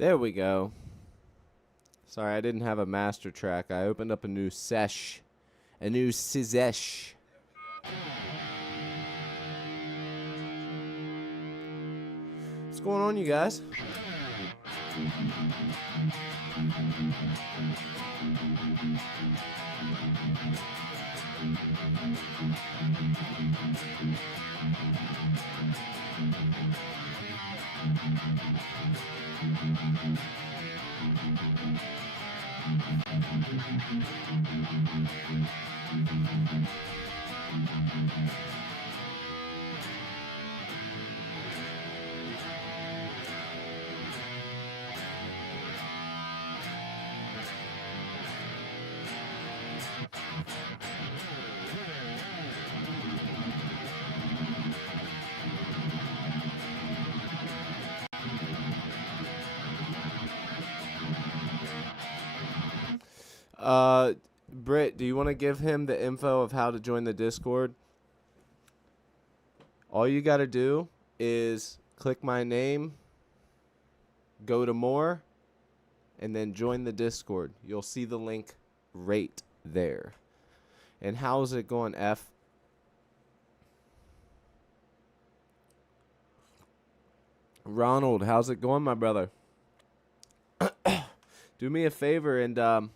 There we go. Sorry, I didn't have a master track. I opened up a new sesh. A new sesh. What's going on, you guys? Britt, do you want to give him the info of how to join the Discord? All you got to do is click my name, go to more, and then join the Discord. You'll see the link right there. And how's it going, F? Ronald, how's it going, my brother? Do me a favor and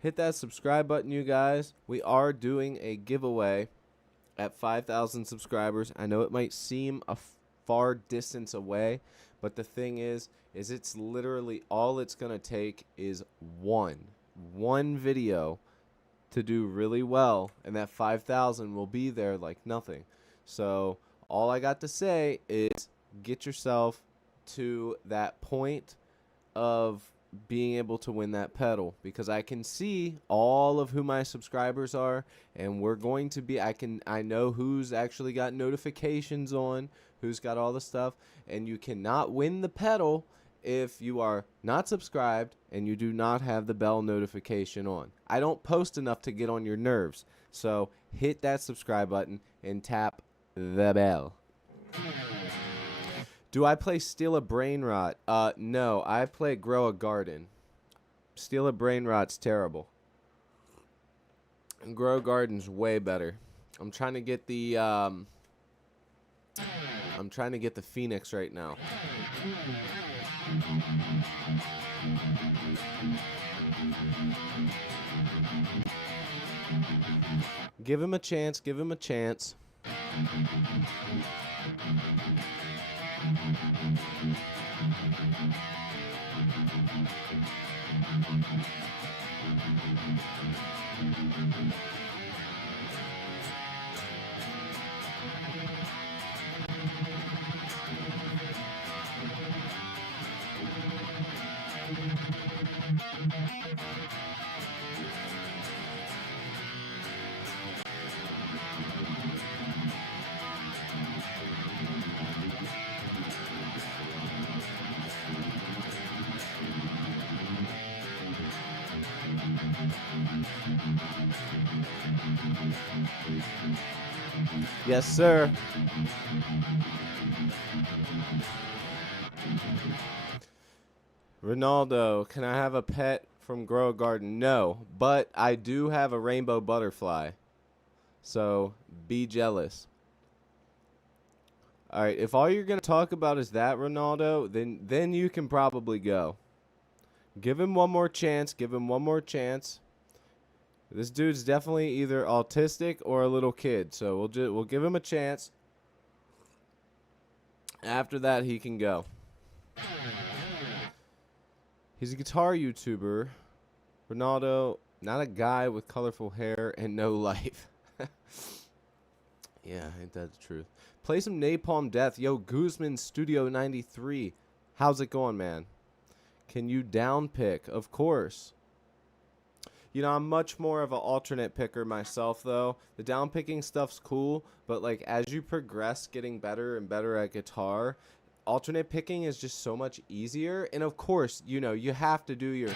hit that subscribe button, you guys. We are doing a giveaway at 5,000 subscribers. I know it might seem a far distance away, but the thing is it's literally all it's going to take is one video to do really well, and that 5,000 will be there like nothing. So all I got to say is get yourself to that point of being able to win that pedal, because I can see all of who my subscribers are, and we're going to be, I know who's actually got notifications on, who's got all the stuff, and you cannot win the pedal if you are not subscribed and you do not have the bell notification on. I don't post enough to get on your nerves, so hit that subscribe button and tap the bell. Do I play Steal a Brain Rot? No, I play Grow a Garden. Steal a Brain Rot's terrible. And Grow a Garden's way better. I'm trying to get the Phoenix right now. Give him a chance, give him a chance. Yes, sir. Ronaldo, can I have a pet from Grow a Garden? No, but I do have a rainbow butterfly. So be jealous. All right, if all you're going to talk about is that, Ronaldo, then you can probably go. Give him one more chance. Give him one more chance. This dude's definitely either autistic or a little kid, so we'll give him a chance. After that, he can go. He's a guitar YouTuber. Ronaldo, not a guy with colorful hair and no life. Yeah, ain't that the truth? Play some Napalm Death. Yo, Guzman Studio 93. How's it going, man? Can you down pick? Of course. You know, I'm much more of an alternate picker myself, though. The down picking stuff's cool, but like as you progress getting better and better at guitar, alternate picking is just so much easier. And of course, you know, you have to do your...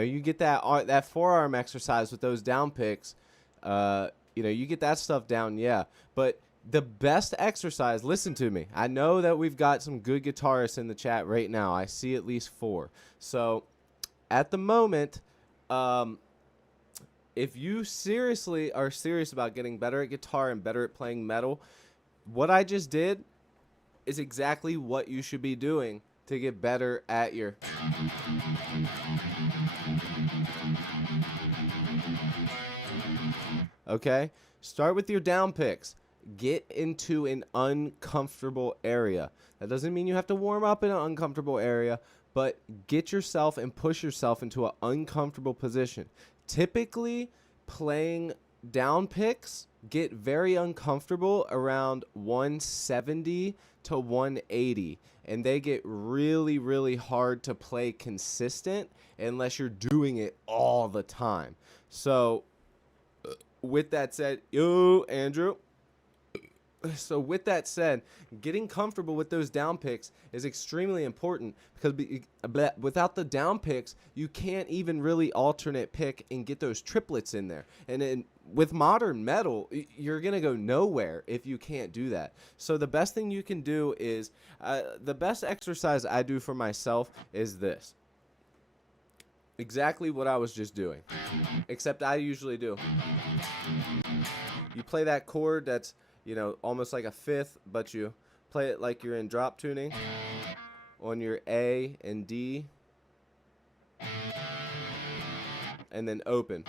you get that forearm exercise with those down picks. You get that stuff down, yeah. But the best exercise, listen to me. I know that we've got some good guitarists in the chat right now. I see at least 4. So at the moment, if you seriously are serious about getting better at guitar and better at playing metal, what I just did is exactly what you should be doing to get better at your... Okay? Start with your down picks. Get into an uncomfortable area. That doesn't mean you have to warm up in an uncomfortable area, but get yourself and push yourself into an uncomfortable position. Typically, playing down picks get very uncomfortable around 170 to 180, and they get really, really hard to play consistent unless you're doing it all the time. So with that said, yo, Andrew. So with that said, getting comfortable with those down picks is extremely important because without the down picks, you can't even really alternate pick and get those triplets in there. And then with modern metal, you're going to go nowhere if you can't do that. So the best thing you can do is, the best exercise I do for myself is this. Exactly what I was just doing, except I usually do. You play that chord that's, almost like a fifth, but you play it like you're in drop tuning on your A and D, and then open.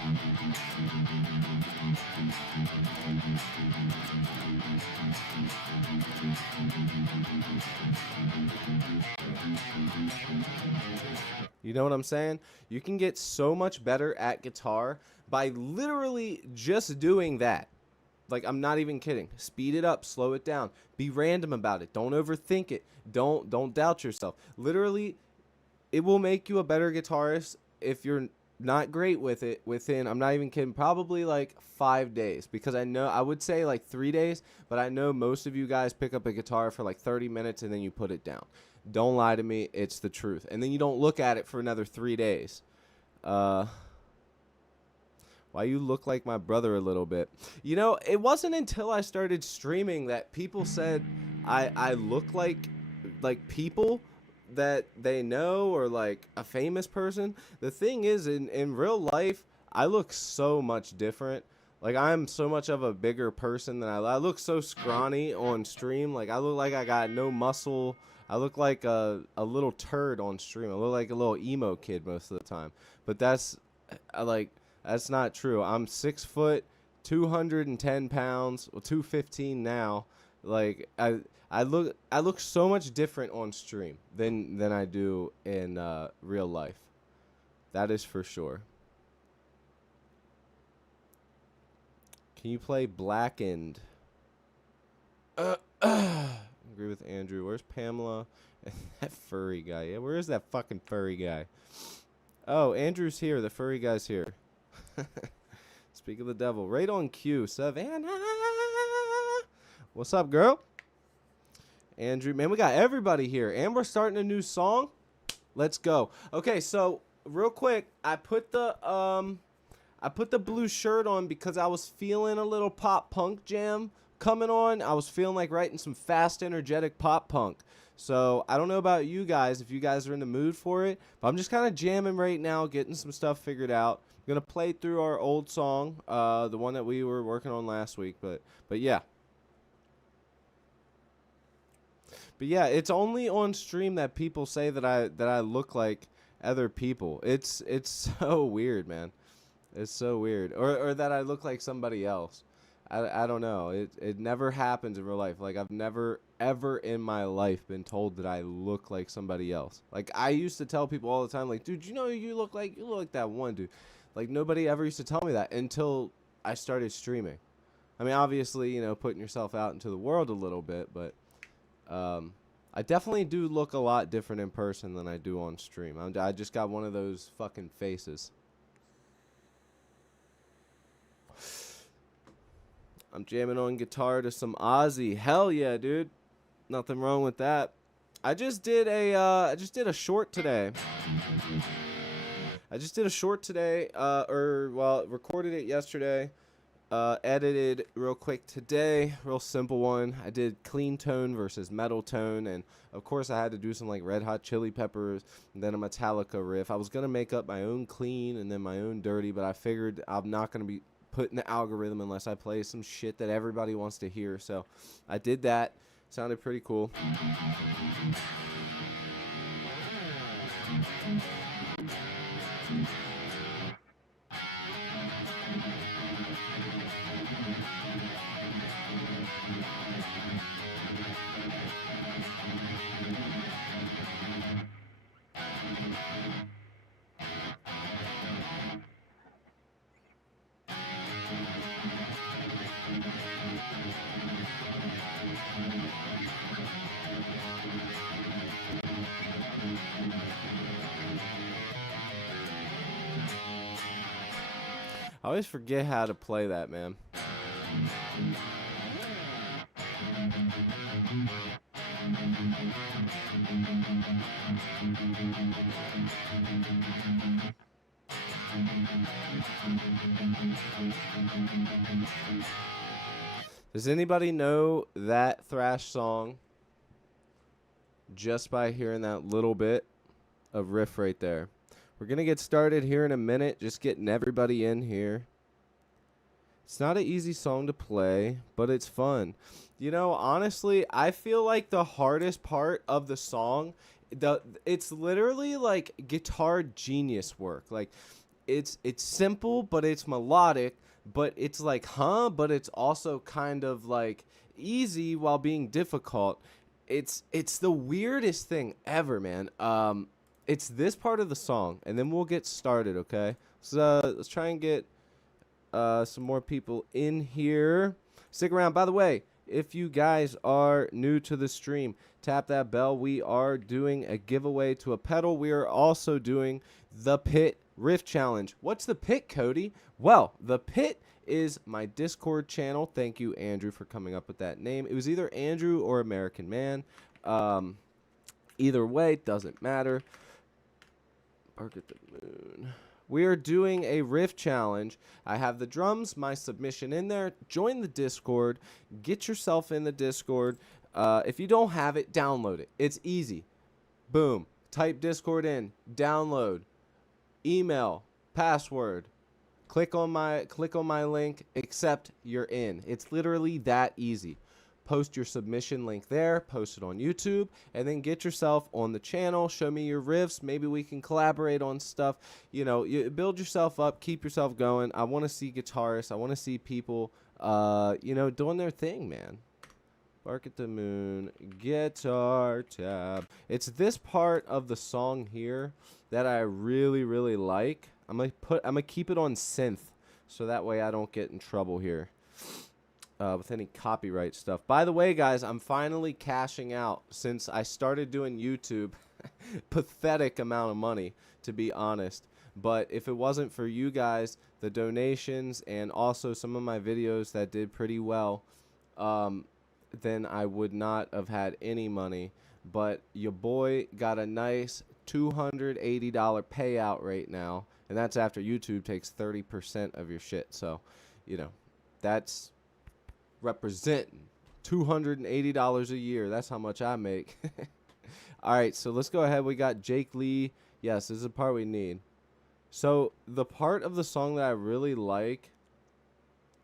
You know what I'm saying? You can get so much better at guitar by literally just doing that. Like, I'm not even kidding. Speed it up, slow it down. Be random about it. Don't overthink it. Don't doubt yourself. Literally, it will make you a better guitarist if you're not great with it within, I'm not even kidding, probably like 5 days. Because I would say like 3 days, but I know most of you guys pick up a guitar for like 30 minutes and then you put it down. Don't lie to me. It's the truth. And then you don't look at it for another 3 days. Why you look like my brother a little bit. It wasn't until I started streaming that people said I look like people that they know or like a famous person. The thing is, in real life, I look so much different. Like, I'm so much of a bigger person than I look so scrawny on stream. Like, I look like I got no muscle. I look like a little turd on stream. I look like a little emo kid most of the time. But that's not true. I'm 6 foot, 210 pounds, well, 215 now. Like, I look so much different on stream than I do in real life. That is for sure. Can you play Blackened? Agree with Andrew. Where's Pamela? That furry guy. Yeah, where is that fucking furry guy? Oh, Andrew's here. The furry guy's here. Speak of the devil. Right on cue. Savannah. What's up, girl? Andrew. Man, we got everybody here. And we're starting a new song. Let's go. Okay, so real quick, I put the blue shirt on because I was feeling a little pop punk jam coming on. I was feeling like writing some fast, energetic pop punk. So I don't know about you guys, if you guys are in the mood for it, but I'm just kind of jamming right now, getting some stuff figured out. I'm gonna play through our old song, the one that we were working on last week, but yeah. But yeah, it's only on stream that people say that I look like other people. It's so weird, man. It's so weird. Or that I look like somebody else. I don't know. It never happens in real life. Like, I've never, ever in my life been told that I look like somebody else. Like, I used to tell people all the time, like, dude, you look like that one dude. Like, nobody ever used to tell me that until I started streaming. I mean, obviously, putting yourself out into the world a little bit, but I definitely do look a lot different in person than I do on stream. I just got one of those fucking faces. I'm jamming on guitar to some Ozzy. Hell yeah, dude. Nothing wrong with that. I just did a short today. I just did a short today, recorded it yesterday, edited real quick today, real simple one. I did clean tone versus metal tone, and of course I had to do some like Red Hot Chili Peppers and then a Metallica riff. I was going to make up my own clean and then my own dirty, but I figured I'm not going to be putting the algorithm unless I play some shit that everybody wants to hear. So I did that. Sounded pretty cool. I always forget how to play that, man. Does anybody know that Thrash song just by hearing that little bit of riff right there? We're going to get started here in a minute, just getting everybody in here. It's not an easy song to play, but it's fun. You know, honestly, I feel like the hardest part of the song, it's literally like guitar genius work. Like, it's simple, but it's melodic, but it's like, but it's also kind of like easy while being difficult. It's the weirdest thing ever, man. It's this part of the song, and then we'll get started, okay? So let's try and get some more people in here. Stick around. By the way, if you guys are new to the stream, tap that bell. We are doing a giveaway to a pedal. We are also doing the Pit Riff Challenge. What's the Pit, Cody? Well, the Pit is my Discord channel. Thank you, Andrew, for coming up with that name. It was either Andrew or American Man. Either way, doesn't matter. Bark at the moon. We are doing a riff challenge. I have the drums, my submission in there. Join the Discord. Get yourself in the Discord. If you don't have it, download it. It's easy. Boom. Type Discord in. Download. Email. Password. Click on my link. Accept. You're in. It's literally that easy. Post your submission link there, post it on YouTube, and then get yourself on the channel. Show me your riffs. Maybe we can collaborate on stuff. You know, you build yourself up, keep yourself going. I want to see guitarists. I want to see people, you know, doing their thing, man. Bark at the Moon, Guitar Tab. It's this part of the song here that I really, really like. I'm gonna keep it on synth, so that way I don't get in trouble here. With any copyright stuff. By the way, guys, I'm finally cashing out since I started doing YouTube. Pathetic amount of money, to be honest. But if it wasn't for you guys, the donations, and also some of my videos that did pretty well, then I would not have had any money. But your boy got a nice $280 payout right now. And that's after YouTube takes 30% of your shit. So, you know, that's representing $280 a year. That's how much I make. All right, so let's go ahead. We got Jake Lee. Yes, this is the part we need. So the part of the song that I really like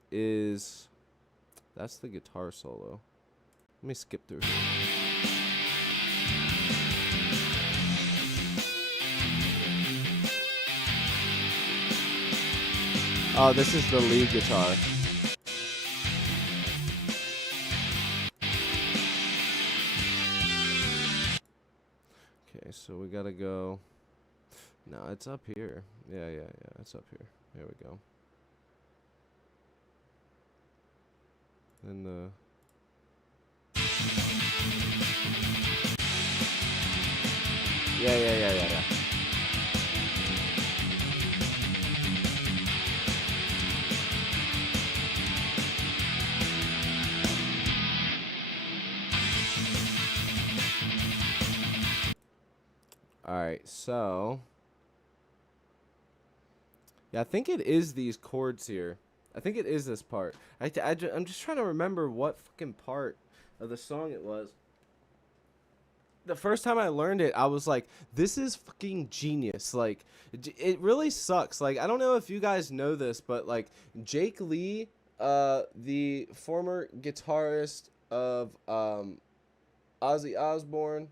is, that's the guitar solo. Let me skip through here. Oh, this is the lead guitar. So we gotta go. No, it's up here. Yeah, it's up here. There we go. And yeah. All right, so Yeah, I think it is these chords here. I think it is this part. I'm just trying to remember what fucking part of the song it was. The first time I learned it, I was like, this is fucking genius. Like, it really sucks. Like, I don't know if you guys know this, but, like, Jake Lee, the former guitarist of Ozzy Osbourne,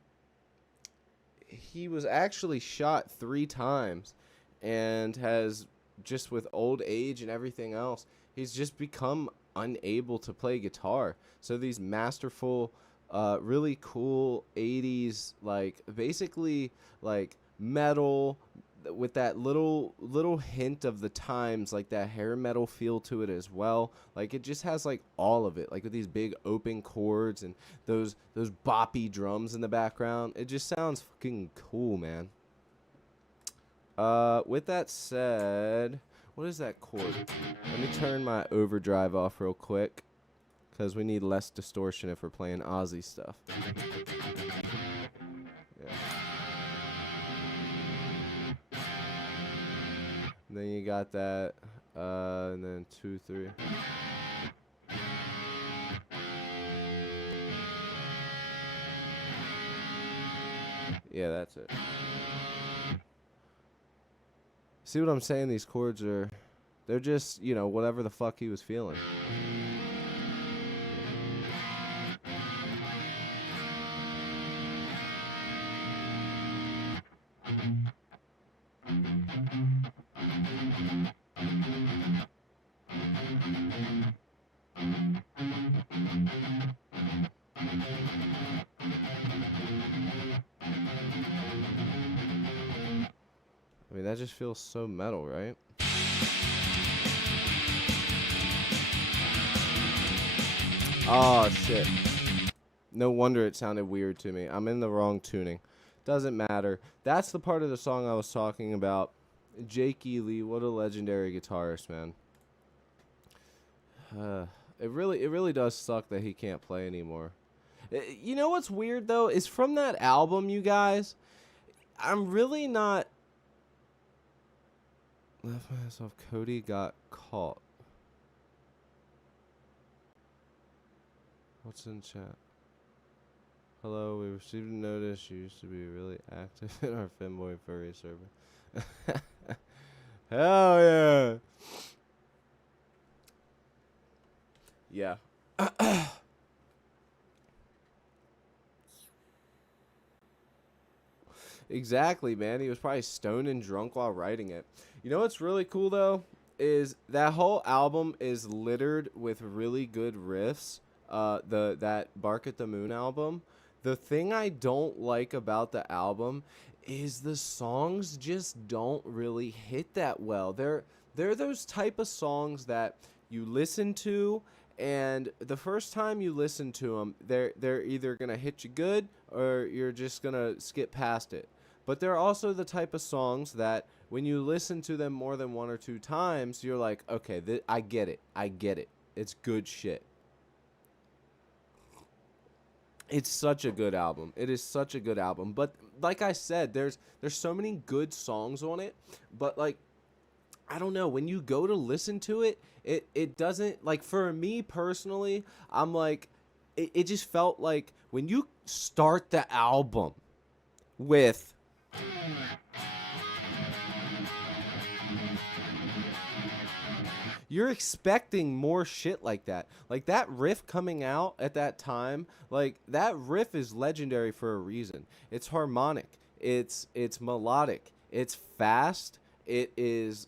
he was actually shot 3 times and has, just with old age and everything else, he's just become unable to play guitar. So these masterful, really cool 80s, like, basically, like, metal with that little hint of the times, like that hair metal feel to it as well. Like, it just has, like, all of it, like with these big open chords and those boppy drums in the background. It just sounds fucking cool, man. With that said, what is that chord? Let me turn my overdrive off real quick, because we need less distortion if we're playing Ozzy stuff. Yeah. And then you got that, and then 2, 3. Yeah, that's it. See what I'm saying? These chords are, they're just, you know, whatever the fuck he was feeling. I mean, that just feels so metal, right? Oh, shit. No wonder it sounded weird to me. I'm in the wrong tuning. Doesn't matter. That's the part of the song I was talking about. Jake E. Lee, what a legendary guitarist, man. It really does suck that he can't play anymore. You know what's weird, though, is from that album, you guys, I'm really not... Left myself, Cody got caught. What's in chat? Hello, we received a notice. You used to be really active in our Femboy Furry server. Hell yeah. Yeah. Exactly, man. He was probably stoned and drunk while writing it. You know what's really cool, though, is that whole album is littered with really good riffs. That Bark at the Moon album. The thing I don't like about the album is the songs just don't really hit that well. They're those type of songs that you listen to, and the first time you listen to them, they're either gonna hit you good or you're just gonna skip past it. But they're also the type of songs that when you listen to them more than 1 or 2 times, you're like, okay, I get it. It's good shit. It's such a good album. It is such a good album. But like I said, there's so many good songs on it. But, like, I don't know. When you go to listen to it, it doesn't, like, for me personally, I'm like, it just felt like when you start the album with... You're expecting more shit like that. Like, that riff coming out at that time, like, that riff is legendary for a reason. It's harmonic. It's melodic. It's fast. It is,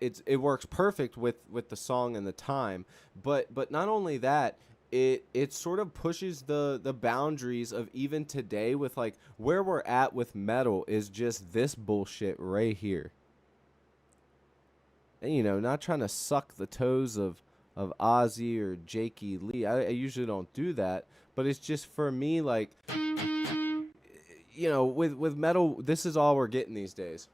it works perfect with the song and the time. But not only that, it sort of pushes the boundaries of even today with, like, where we're at with metal is just this bullshit right here. And, you know, not trying to suck the toes of Ozzy or Jake E. Lee. I usually don't do that. But it's just, for me, like, you know, with metal, this is all we're getting these days.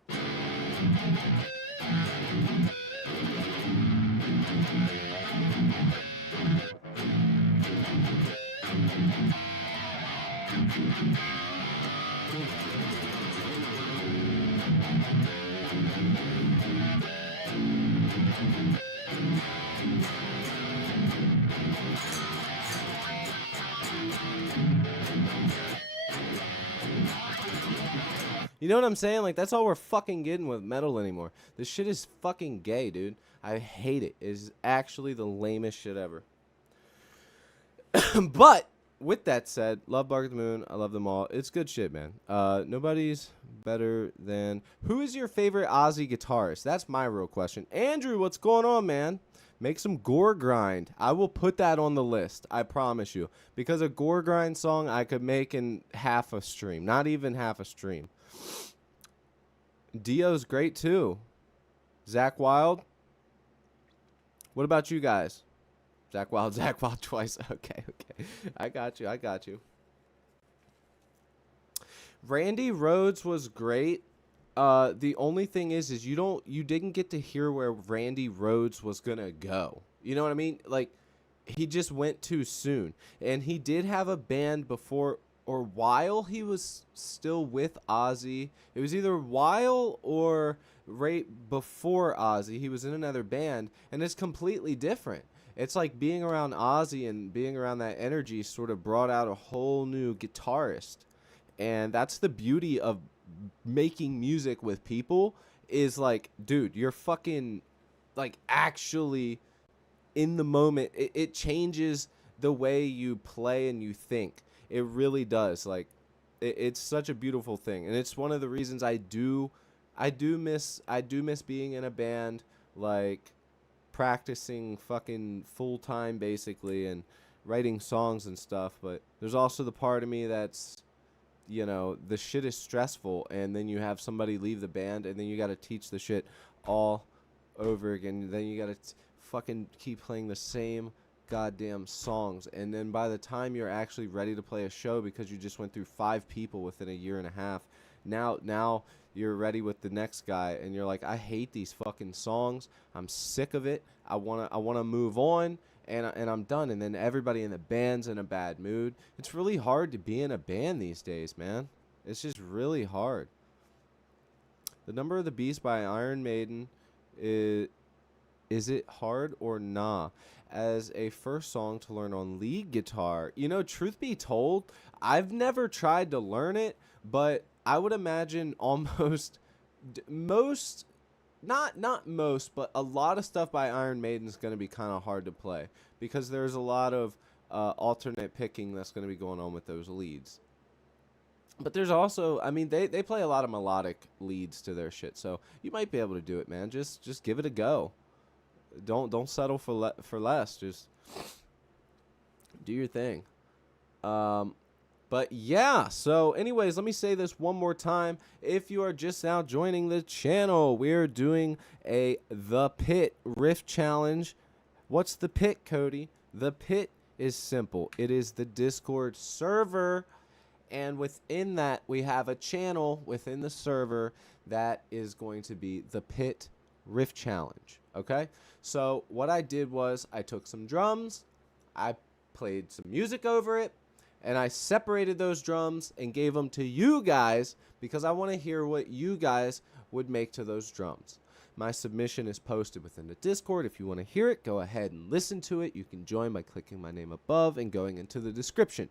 You know what I'm saying? Like, that's all we're fucking getting with metal anymore. This shit is fucking gay, dude. I hate it. It is actually the lamest shit ever. But with that said, love Bark at the Moon. I love them all. It's good shit, man. Nobody's better than... Who is your favorite Ozzy guitarist? That's my real question. Andrew, what's going on, man? Make some gore grind. I will put that on the list. I promise you. Because a gore grind song I could make in half a stream. Not even half a stream. Dio's great too. Zach Wild. What about you guys? Zach Wild twice. Okay. I got you. Randy Rhoads was great. The only thing is you didn't get to hear where Randy Rhoads was gonna go. You know what I mean? Like, he just went too soon. And he did have a band before or while he was still with Ozzy. It was either while or right before Ozzy. He was in another band, and it's completely different. It's like being around Ozzy and being around that energy sort of brought out a whole new guitarist. And that's the beauty of making music with people is like, dude, you're fucking like actually in the moment. It changes the way you play and you think. It really does. Like, it's such a beautiful thing, and it's one of the reasons I do miss being in a band, like practicing fucking full time basically and writing songs and stuff. But there's also the part of me that's, you know, the shit is stressful, and then you have somebody leave the band, and then you got to teach the shit all over again. Then you got to fucking keep playing the same goddamn songs, and then by the time you're actually ready to play a show, because you just went through 5 people within a year and a half, now you're ready with the next guy, and you're like, I hate these fucking songs. I'm sick of it. I wanna move on, and I'm done. And then everybody in the band's in a bad mood. It's really hard to be in a band these days, man. It's just really hard. The Number of the Beast by Iron Maiden is it hard or nah? As a first song to learn on lead guitar. You know, truth be told, I've never tried to learn it, but I would imagine almost most, not most, but a lot of stuff by Iron Maiden is going to be kind of hard to play because there's a lot of alternate picking that's going to be going on with those leads. But there's also, I mean, they play a lot of melodic leads to their shit, so you might be able to do it, man. Just give it a go. Don't settle for less. Just do your thing. But yeah, so anyways, let me say this one more time. If you are just now joining the channel, we're doing a The Pit Riff Challenge. What's The Pit, Cody? The Pit is simple. It is the Discord server, and within that, we have a channel within the server that is going to be The Pit Riff Challenge. Okay? So what I did was I took some drums, I played some music over it, and I separated those drums and gave them to you guys because I want to hear what you guys would make to those drums. My submission is posted within the Discord. If you want to hear it, go ahead and listen to it. You can join by clicking my name above and going into the description.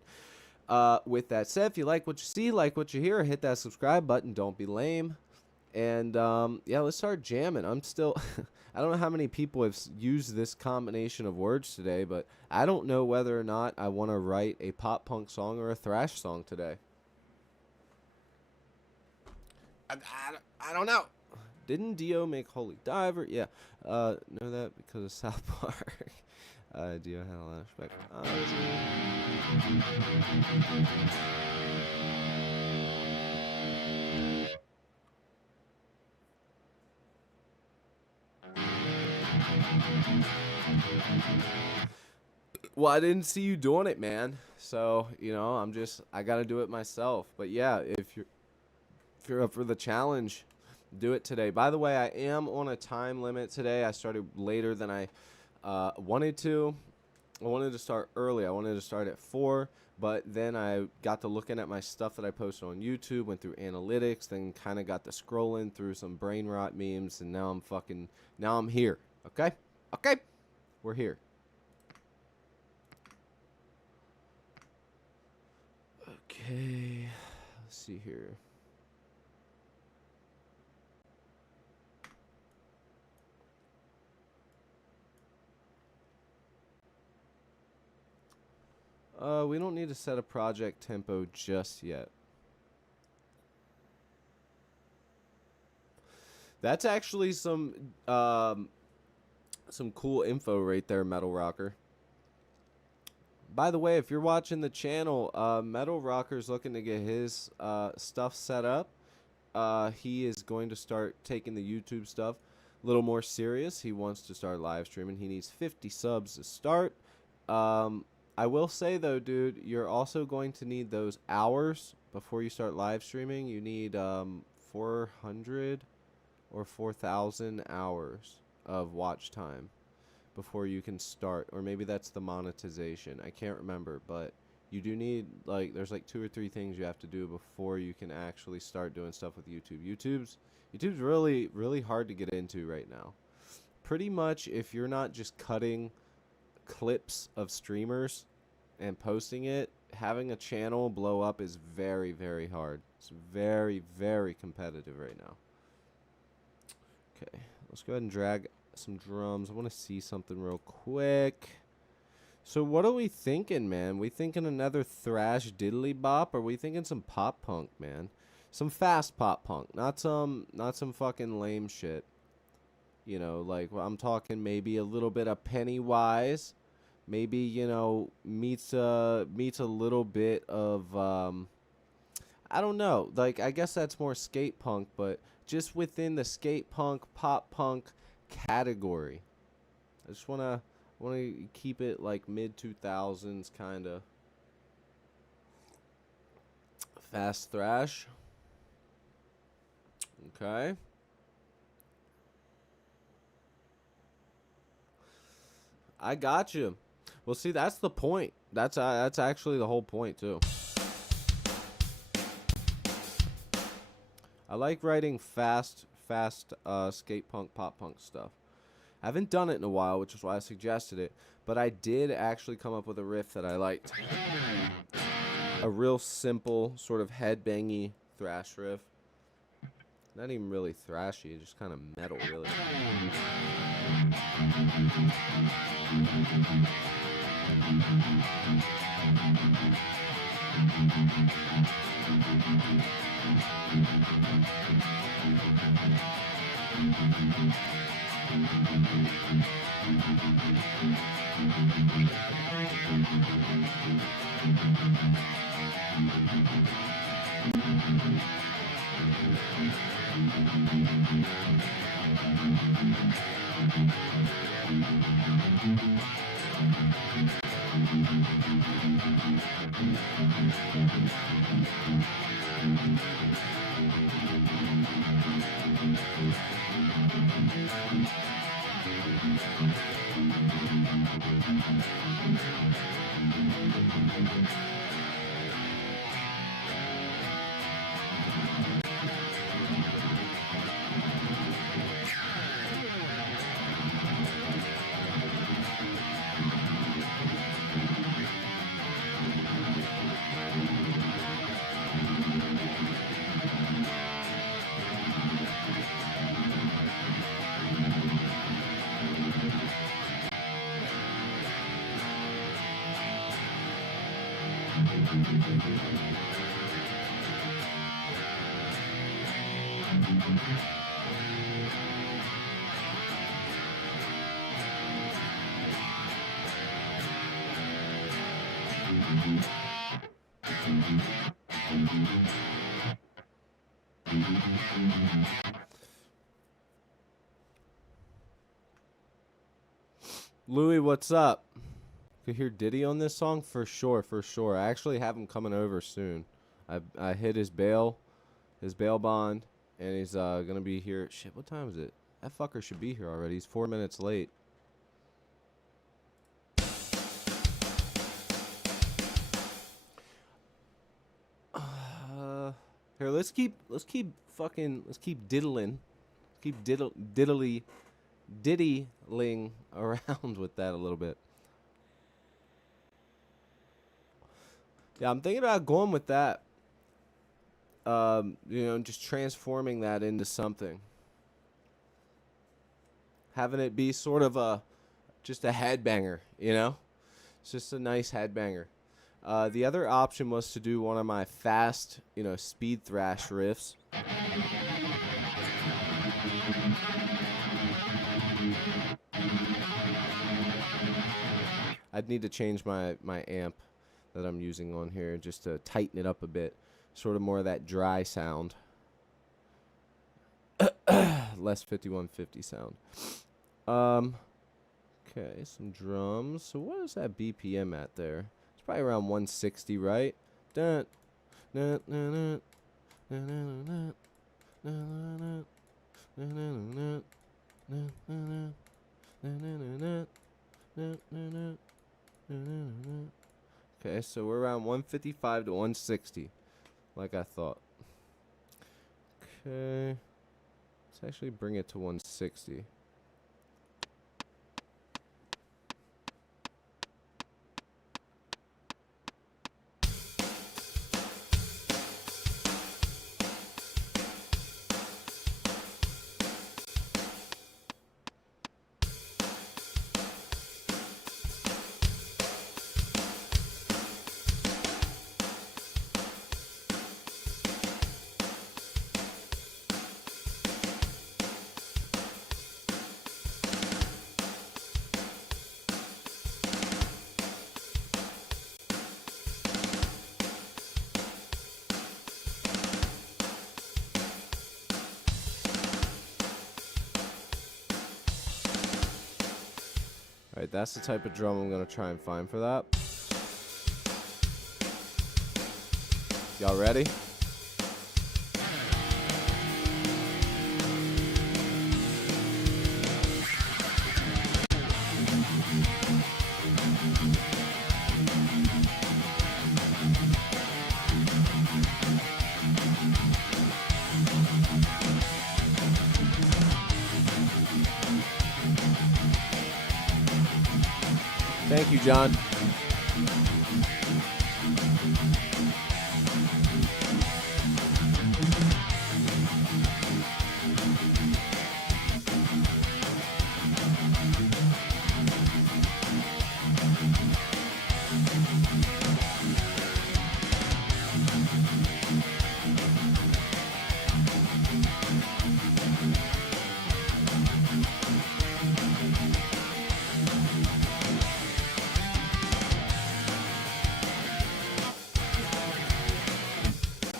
With that said, if you like what you see, like what you hear, hit that subscribe button. Don't be lame. And yeah, let's start jamming. I'm still... I don't know how many people have used this combination of words today, but I don't know whether or not I want to write a pop punk song or a thrash song today. I don't know. Didn't Dio make Holy Diver? Yeah. Know that because of South Park. Dio had a lot of respect for Ozzy. Well, I didn't see you doing it, man. So, you know, I got to do it myself. But yeah, if you're up for the challenge, do it today. By the way, I am on a time limit today. I started later than I wanted to. I wanted to start early. I wanted to start at 4, but then I got to looking at my stuff that I posted on YouTube, went through analytics, then kind of got to scrolling through some brain rot memes, and now I'm here. Okay? Okay? We're here. Okay, let's see here. We don't need to set a project tempo just yet. That's actually some cool info right there, Metal Rocker. By the way, if you're watching the channel, Metal Rocker's looking to get his stuff set up. He is going to start taking the YouTube stuff a little more serious. He wants to start live streaming. He needs 50 subs to start. I will say, though, dude, you're also going to need those hours before you start live streaming. You need 400 or 4,000 hours of watch time before you can start, or maybe that's the monetization. I can't remember, but you do need, like, there's like 2 or 3 things you have to do before you can actually start doing stuff with YouTube. YouTube's really, really hard to get into right now. Pretty much, if you're not just cutting clips of streamers and posting it, having a channel blow up is very, very hard. It's very, very competitive right now. Okay, let's go ahead and drag some drums. I want to see something real quick. So what are we thinking, man? We thinking another thrash diddly bop, or are we thinking some pop punk, man? Some fast pop punk, not some fucking lame shit. You know, like, I'm talking maybe a little bit of Pennywise, maybe, you know, meets a little bit of I don't know, like, I guess that's more skate punk, but just within the skate punk, pop punk category. I just want to keep it like mid 2000s kind of. Fast thrash. Okay. I got you. Well, see, that's the point. That's actually the whole point too. I like writing fast skate punk, pop punk stuff. I haven't done it in a while, which is why I suggested it. But I did actually come up with a riff that I liked. A real simple, sort of headbangy thrash riff. Not even really thrashy, just kind of metal, really. Louis, what's up? Could hear Diddy on this song? For sure, for sure. I actually have him coming over soon. I hit his bail bond, and he's gonna be here. Shit, what time is it? That fucker should be here already. He's 4 minutes late. Here, let's keep diddling. Keep diddling around with that a little bit. Yeah, I'm thinking about going with that. You know, just transforming that into something. Having it be sort of just a headbanger, you know? It's just a nice headbanger. The other option was to do one of my fast, speed thrash riffs. I'd need to change my amp that I'm using on here just to tighten it up a bit. Sort of more of that dry sound. Less 5150 sound. Okay, some drums. So what is that BPM at there? It's probably around 160, right? Dun, dun, dun, dun, dun, dun, dun, dun, dun, dun, dun. Okay, so we're around 155 to 160, like I thought. Okay, let's actually bring it to 160. Alright, that's the type of drum I'm going to try and find for that. Y'all ready? Thank you, John.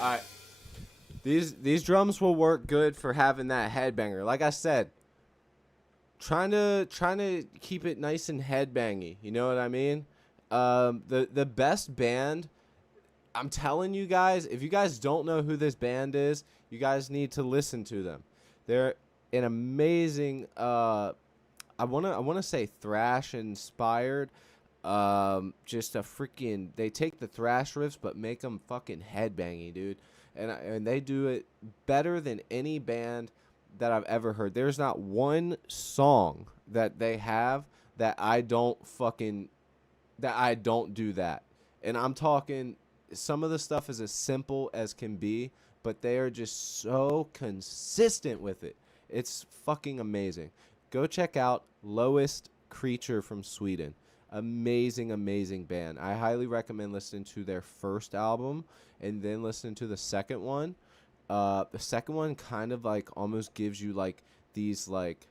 Alright. These drums will work good for having that headbanger. Like I said, trying to keep it nice and headbangy. You know what I mean? The best band, I'm telling you guys, if you guys don't know who this band is, you guys need to listen to them. They're an amazing I wanna say thrash inspired. Just a freaking, they take the thrash riffs but make them fucking headbangy, dude. And they do it better than any band that I've ever heard. There's not one song that they have that I don't do that. And I'm talking, some of the stuff is as simple as can be, but they are just so consistent with it. It's fucking amazing. Go check out Lowest Creature from Sweden. Amazing, amazing band. I highly recommend listening to their first album and then listening to the second one. The second one kind of like almost gives you like these like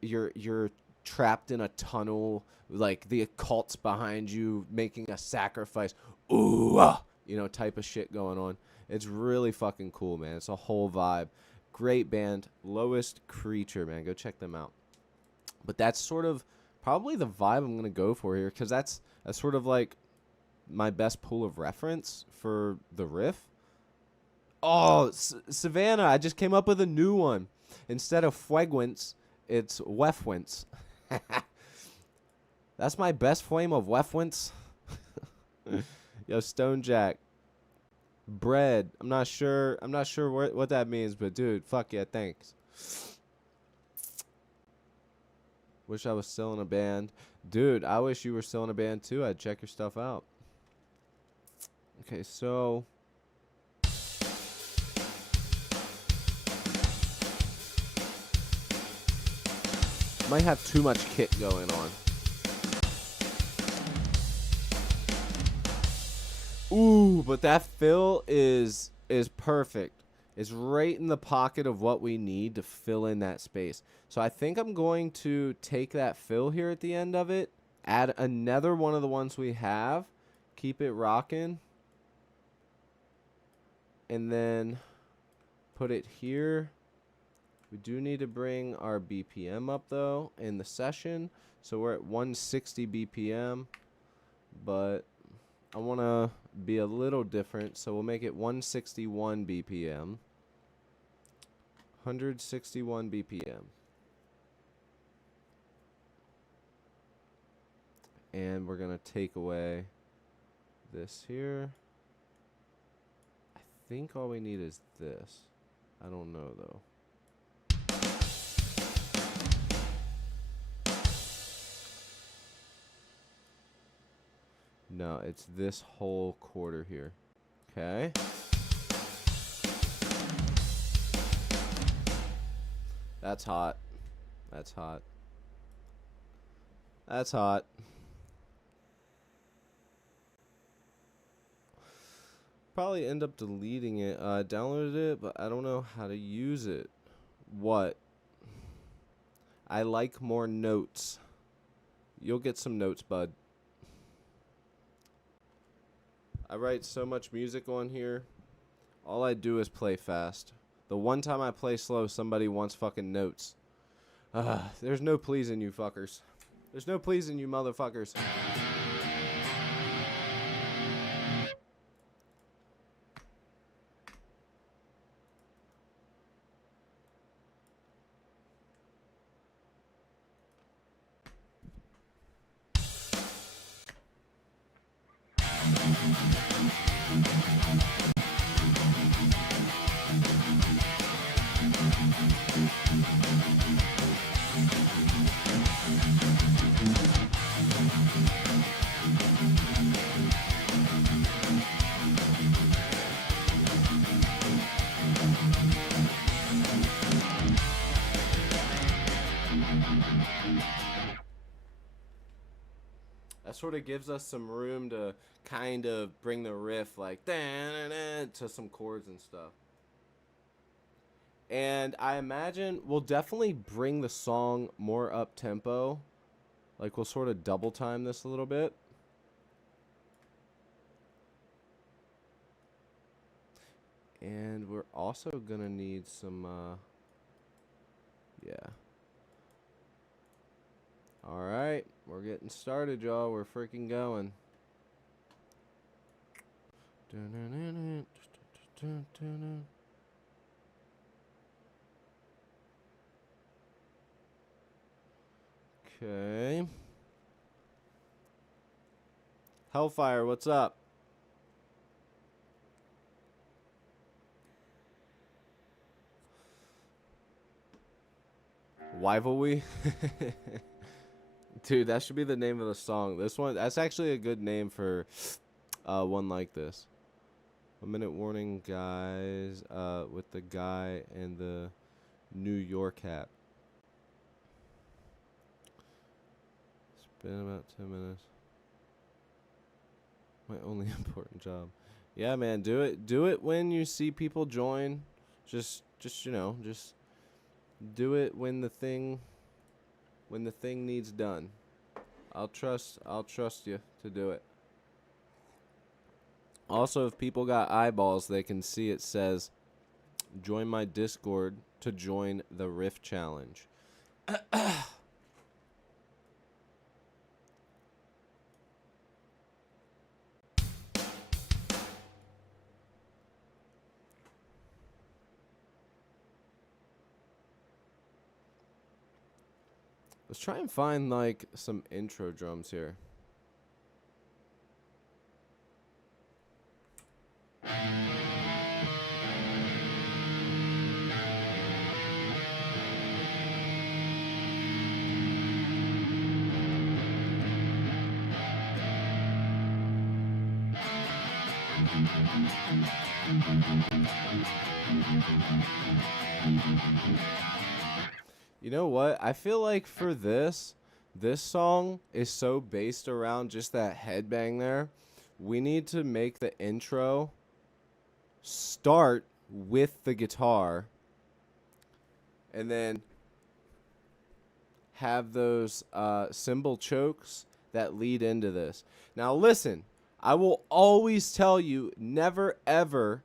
you're trapped in a tunnel, like the occult's behind you making a sacrifice, type of shit going on. It's really fucking cool, man. It's a whole vibe. Great band, Lowest Creature, man. Go check them out. But that's sort of probably the vibe I'm going to go for here, because that's sort of like my best pool of reference for the riff. Oh, Savannah, I just came up with a new one. Instead of Fuegwints, it's Wefwints. That's my best flame of Wefwints. Yo, Stonejack. Bread. I'm not sure what that means, but dude, fuck yeah, thanks. Wish I was still in a band. Dude, I wish you were still in a band too. I'd check your stuff out. Okay, so might have too much kit going on. Ooh, but that fill is perfect. It's right in the pocket of what we need to fill in that space. So I think I'm going to take that fill here at the end of it, add another one of the ones we have, keep it rocking, and then put it here. We do need to bring our BPM up though in the session. So we're at 160 BPM, but I want to be a little different, so we'll make it 161 BPM. 161 BPM. And we're going to take away this here. I think all we need is this. I don't know, though. No, it's this whole quarter here. Okay. That's hot. That's hot. That's hot. Probably end up deleting it. I downloaded it, but I don't know how to use it. What? I like more notes. You'll get some notes, bud. I write so much music on here. All I do is play fast. The one time I play slow, somebody wants fucking notes. There's no pleasing you fuckers. There's no pleasing you motherfuckers. That sort of gives us some room to kind of bring the riff like to some chords and stuff. And I imagine we'll definitely bring the song more up tempo. Like we'll sort of double time this a little bit. And we're also gonna need some yeah. Alright, we're getting started, y'all. We're freaking going. Okay. Hellfire, what's up? Rivalry? Dude, that should be the name of the song. This one, that's actually a good name for one like this. A minute warning, guys, with the guy and the New York hat. It's been about 10 minutes. My only important job. Yeah, man, do it. Do it when you see people join. Just you know, just do it when the thing needs done. I'll trust you to do it. Also, if people got eyeballs, they can see it says join my Discord to join the Riff challenge. Let's try and find like some intro drums here. You know what? I feel like for this song is so based around just that headbang there we need to make the intro start with the guitar and then have those cymbal chokes that lead into this. Now listen, I will always tell you, never ever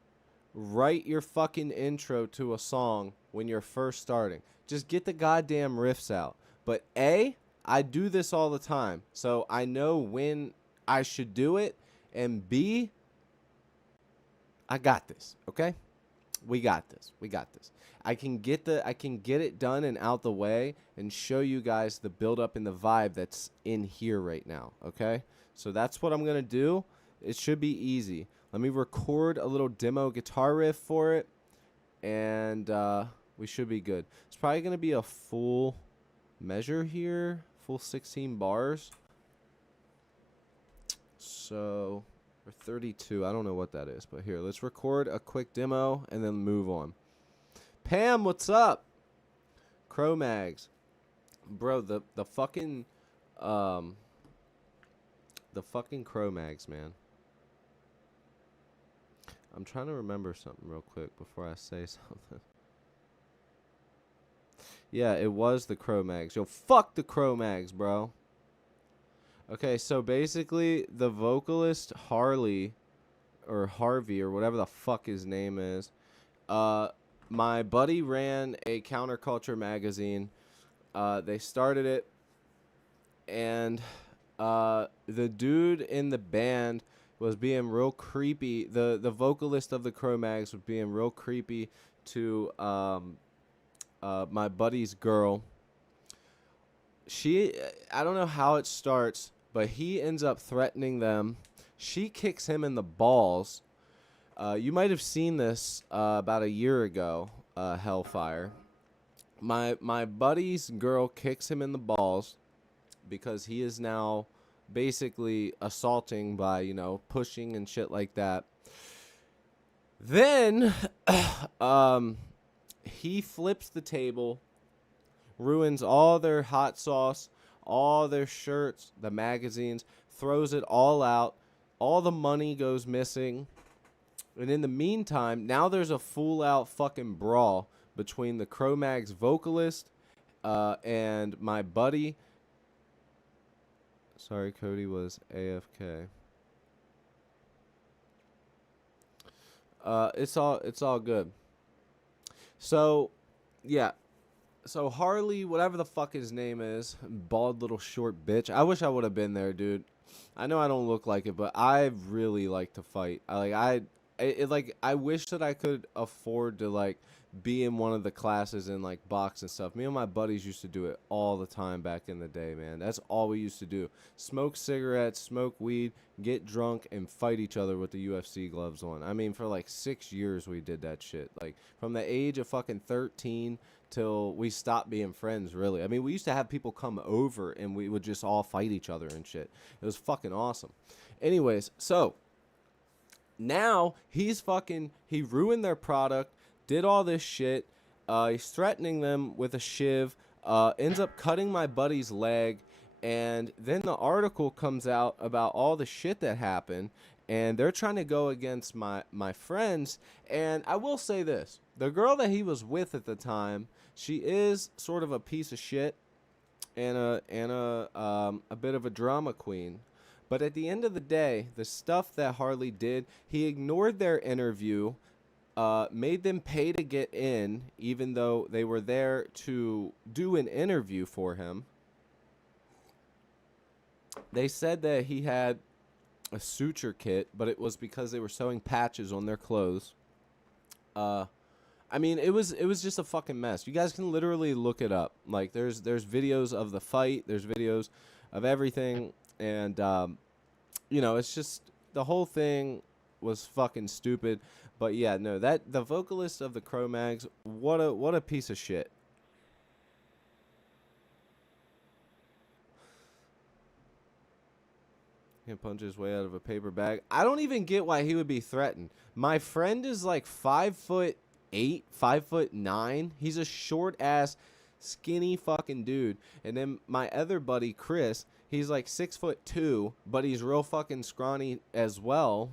write your fucking intro to a song when you're first starting. Just get the goddamn riffs out. But A, I do this all the time, so I know when I should do it. And B, I got this, okay? We got this. We got this. I can get it done and out the way and show you guys the build up and the vibe that's in here right now, okay? So that's what I'm going to do. It should be easy. Let me record a little demo guitar riff for it, and we should be good. It's probably going to be a full measure here, full 16 bars. So, or 32, I don't know what that is, but here, let's record a quick demo and then move on. Pam, what's up? Cro-Mags. Bro, the fucking Cro-Mags, man. I'm trying to remember something real quick before I say something. Yeah, it was the Cro-Mags. Yo, fuck the Cro-Mags, bro. Okay, so basically, the vocalist Harley, or Harvey, or whatever the fuck his name is, my buddy ran a counterculture magazine. They started it, and the dude in the band was being real creepy. The vocalist of the Cro-Mags was being real creepy to my buddy's girl. I don't know how it starts, but he ends up threatening them. She kicks him in the balls. You might have seen this about a year ago, Hellfire. My buddy's girl kicks him in the balls because he is now basically assaulting by, you know, pushing and shit like that. Then he flips the table, ruins all their hot sauce, all their shirts, the magazines, throws it all out. All the money goes missing. And in the meantime, now there's a full-out fucking brawl between the Cro-Mags vocalist and my buddy. Sorry, Cody was AFK. It's all good. So, yeah. So Harley, whatever the fuck his name is, bald little short bitch. I wish I would have been there, dude. I know I don't look like it, but I really like to fight. I wish that I could afford to like be in one of the classes and like box and stuff. Me and my buddies used to do it all the time back in the day, man. That's all we used to do. Smoke cigarettes, smoke weed, get drunk, and fight each other with the UFC gloves on. I mean, for like 6 years we did that shit. Like from the age of fucking 13 till we stopped being friends, really. I mean, we used to have people come over and we would just all fight each other and shit. It was fucking awesome. Anyways, so now he ruined their product, did all this shit. He's threatening them with a shiv, ends up cutting my buddy's leg, and then the article comes out about all the shit that happened, and they're trying to go against my friends. And I will say this, the girl that he was with at the time, she is sort of a piece of shit and a bit of a drama queen. But at the end of the day, the stuff that Harley did, he ignored their interview, made them pay to get in, even though they were there to do an interview for him. They said that he had a suture kit, but it was because they were sewing patches on their clothes. I mean, it was just a fucking mess. You guys can literally look it up. Like, there's videos of the fight, there's videos of everything. And, you know, it's just, the whole thing was fucking stupid. But yeah, no, the vocalist of the Cro-Mags, what a piece of shit. He punch his way out of a paper bag. I don't even get why he would be threatened. My friend is like 5'8", 5'9". He's a short ass, skinny fucking dude. And then my other buddy, Chris, He's like 6'2", but he's real fucking scrawny as well.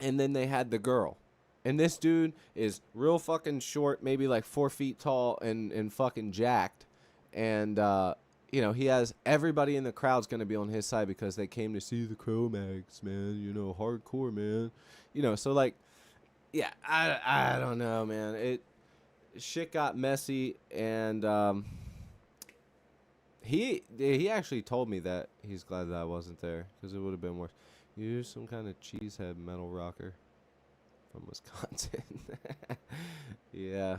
And then they had the girl. And this dude is real fucking short, maybe like 4 feet tall and fucking jacked. And, you know, he has everybody in the crowd's going to be on his side because they came to see the Cro-Mags, man. You know, hardcore, man. You know, so like, yeah, I don't know, man. Shit got messy, and he actually told me that he's glad that I wasn't there because it would have been worse. You're some kind of cheesehead metal rocker from Wisconsin. Yeah.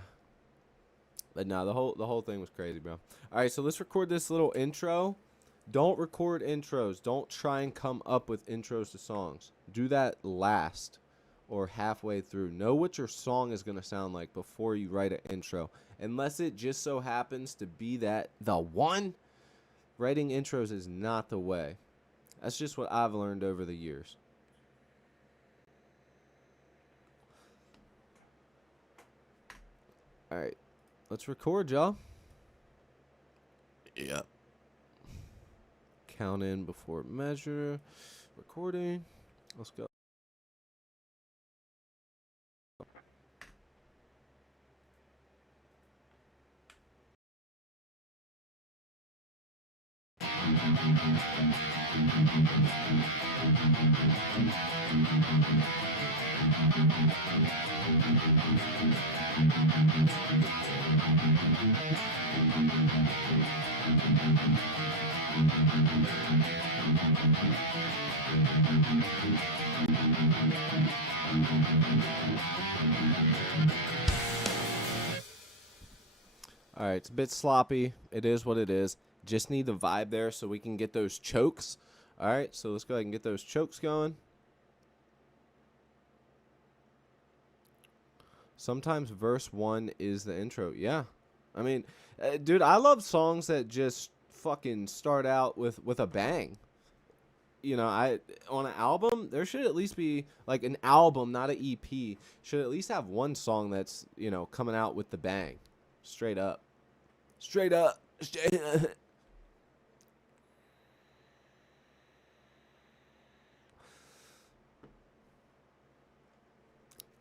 But no, the whole thing was crazy, bro. All right, so let's record this little intro. Don't record intros. Don't try and come up with intros to songs. Do that last or halfway through. Know what your song is going to sound like before you write an intro. Unless it just so happens to be that the one, writing intros is not the way. That's just what I've learned over the years. All right. Let's record, y'all. Yep. Count in before measure. Recording. Let's go. All right, it's a bit sloppy. It is what it is. Just need the vibe there so we can get those chokes. All right, so let's go ahead and get those chokes going. Sometimes verse 1 is the intro. Yeah. I mean, dude, I love songs that just fucking start out with a bang. You know, on an album, there should at least be, like, an album, not an EP, should at least have one song that's, you know, coming out with the bang. Straight up. Straight up. Straight up.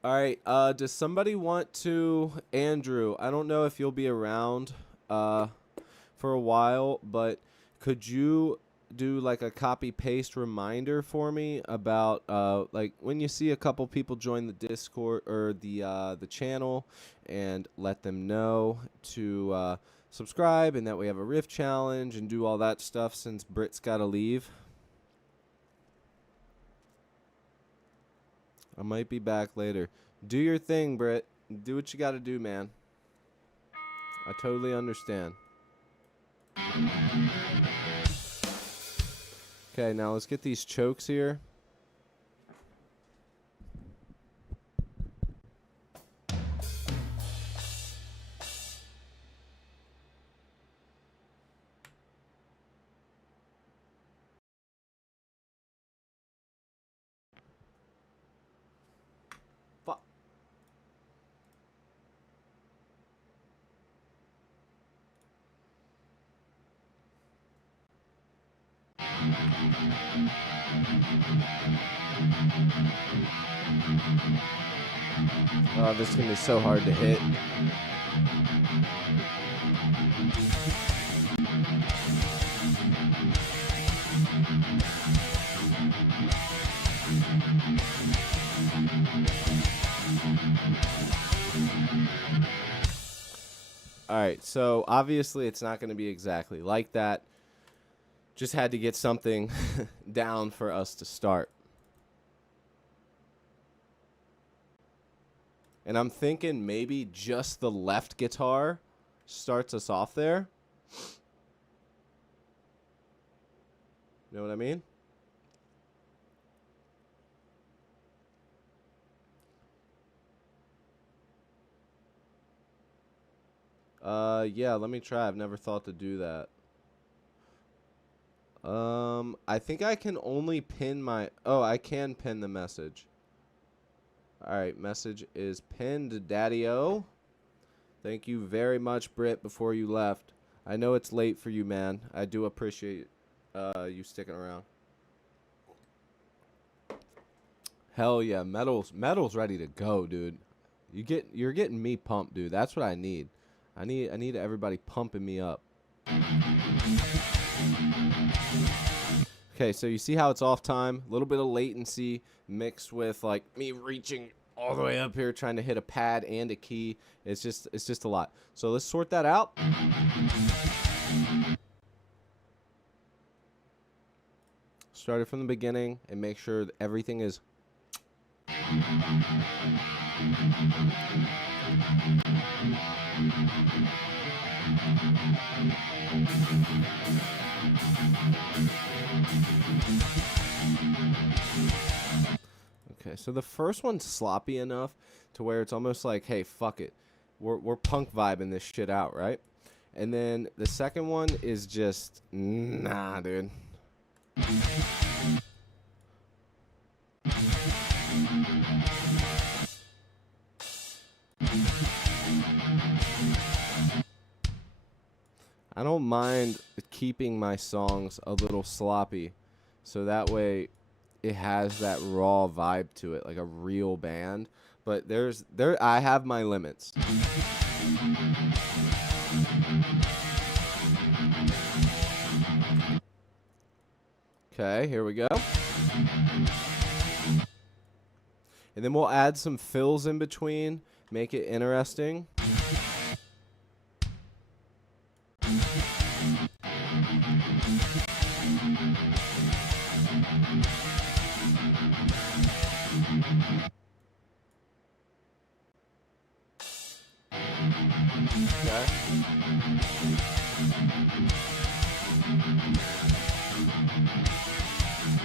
All right, does somebody want to, Andrew, I don't know if you'll be around for a while, but could you do like a copy paste reminder for me about like when you see a couple people join the Discord or the channel, and let them know to subscribe and that we have a Riff challenge and do all that stuff since Britt's got to leave. I might be back later. Do your thing, Britt. Do what you got to do, man. I totally understand. Okay, now let's get these chokes here. Fuck. Oh, this is going to be so hard to hit. All right, so obviously it's not going to be exactly like that. Just had to get something down for us to start. And I'm thinking maybe just the left guitar starts us off there. You know what I mean? Yeah, let me try. I've never thought to do that. I think I can only pin my... Oh, I can pin the message. Alright, message is pinned, Daddy-O. Thank you very much, Britt, before you left. I know it's late for you, man. I do appreciate it. you sticking around. Hell yeah, metal's ready to go, dude. You're getting me pumped, dude. That's what I need. I need everybody pumping me up. Okay, so you see how it's off time? A little bit of latency mixed with like me reaching all the way up here trying to hit a pad and a key. It's just a lot. So let's sort that out. Start it from the beginning and make sure that everything is okay, so the first one's sloppy enough to where it's almost like, hey, fuck it. We're punk vibing this shit out, right? And then the second one is just, nah, dude. I don't mind keeping my songs a little sloppy, so that way it has that raw vibe to it, like a real band. But I have my limits. Okay, here we go. And then we'll add some fills in between, make it interesting. Okay.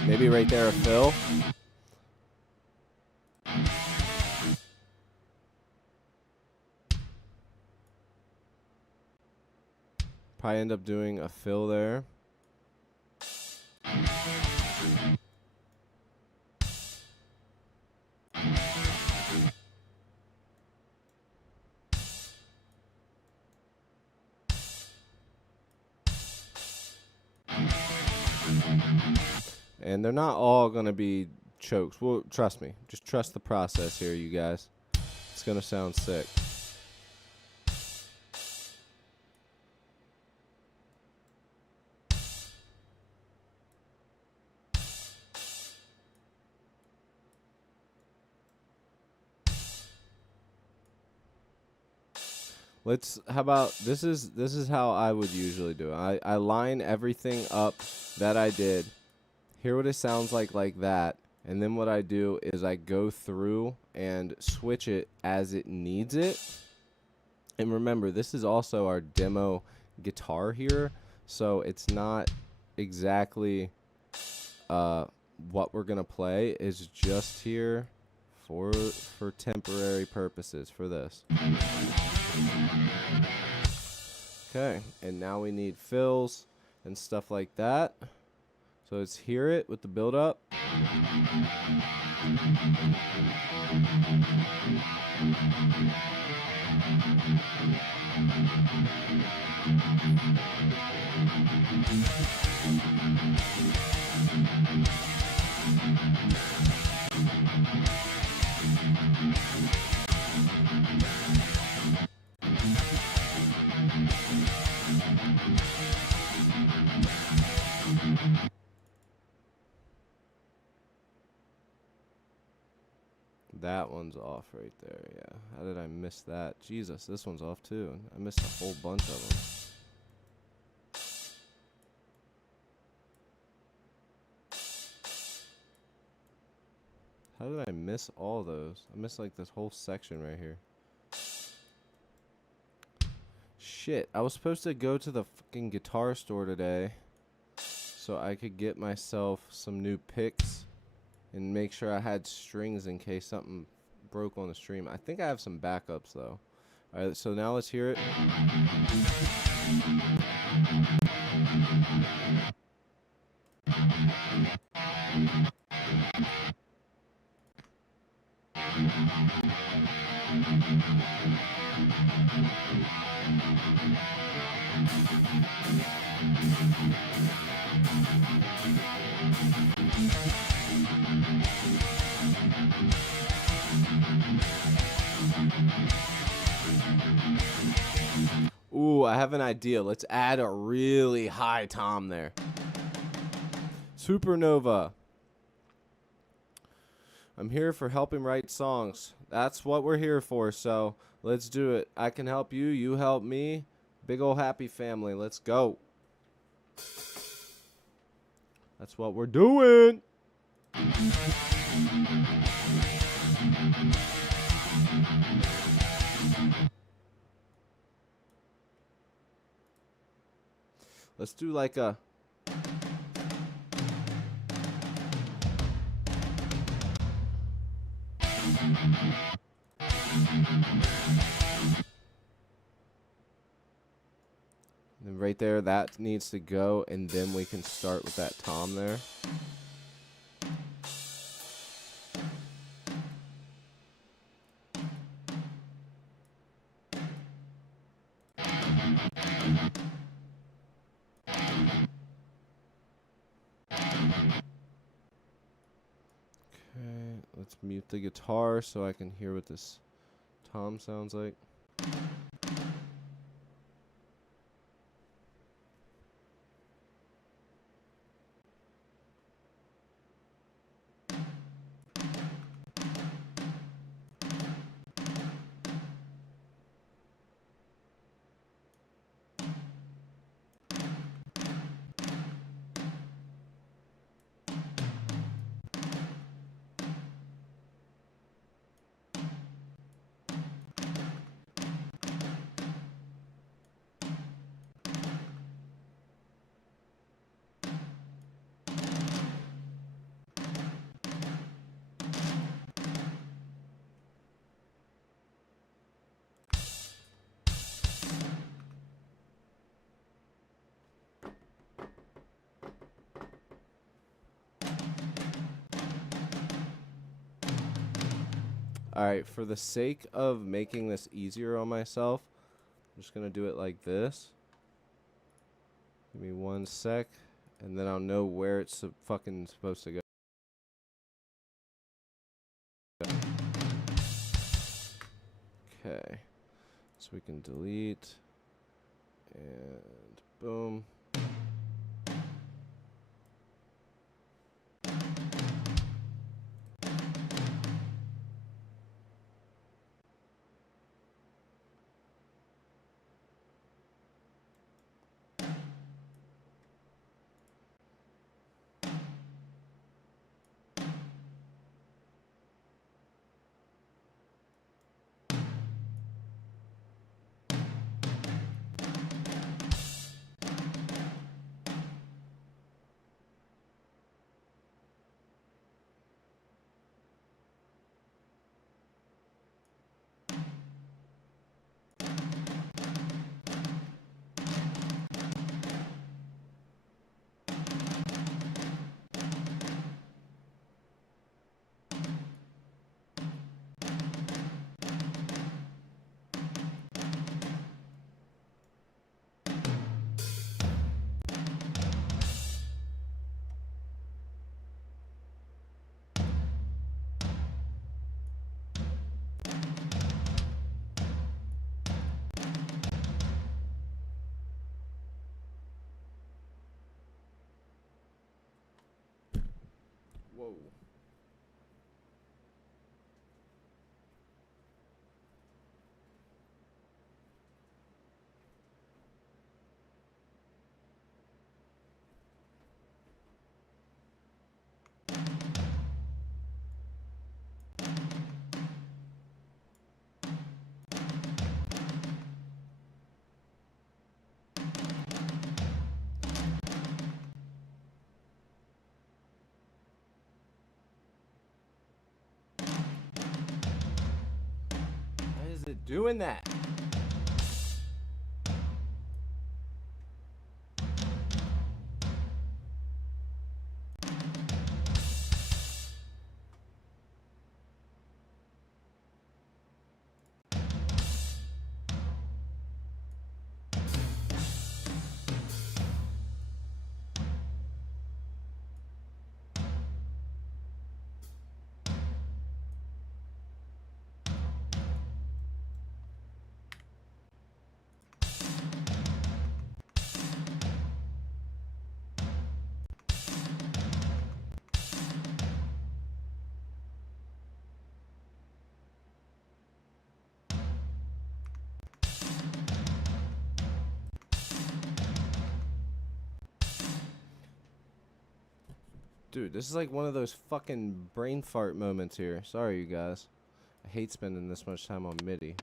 Maybe right there a fill. Probably end up doing a fill there. And they're not all going to be chokes. Well, trust me. Just trust the process here, you guys. It's going to sound sick. How about, this is how I would usually do it. I line everything up that I did. Hear what it sounds like that. And then what I do is I go through and switch it as it needs it. And remember, this is also our demo guitar here. So it's not exactly what we're going to play. It's just here for temporary purposes for this. Okay, and now we need fills and stuff like that. So let's hear it with the build up. That one's off right there, yeah. How did I miss that? Jesus, this one's off too. I missed a whole bunch of them. How did I miss all those? I missed like this whole section right here. Shit, I was supposed to go to the fucking guitar store today so I could get myself some new picks and make sure I had strings in case something broke on the stream. I think I have some backups though. Alright, so now let's hear it. Ooh, I have an idea. Let's add a really high tom there. Supernova. I'm here for helping write songs. That's what we're here for, so let's do it. I can help you, you help me. Big ol' happy family. Let's go. That's what we're doing. Let's do like a... And right there, that needs to go, and then we can start with that tom there. Okay, let's mute the guitar so I can hear what this tom sounds like. Alright, for the sake of making this easier on myself, I'm just going to do it like this. Give me 1 sec, and then I'll know where it's fucking supposed to go. Okay, so we can delete, and boom. Whoa. Why is it doing that? Dude, this is like one of those fucking brain fart moments here. Sorry, you guys. I hate spending this much time on MIDI.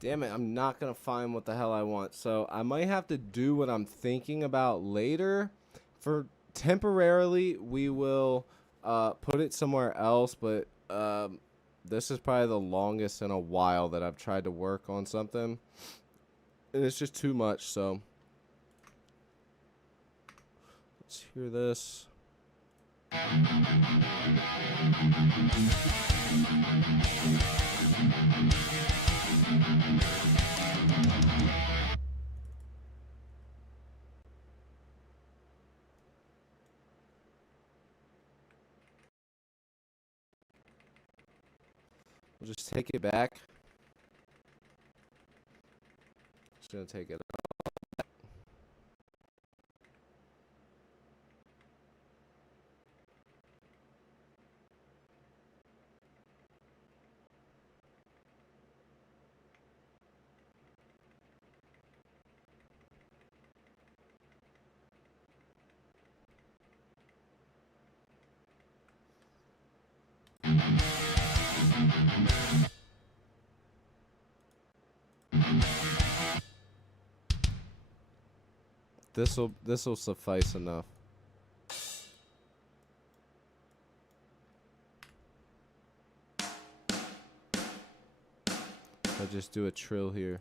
Damn it, I'm not going to find what the hell I want. So I might have to do what I'm thinking about later. For temporarily, we will put it somewhere else. But this is probably the longest in a while that I've tried to work on something. And it's just too much, so. Let's hear this. We'll just take it back. Just gonna take it out. This'll suffice enough. I'll just do a trill here.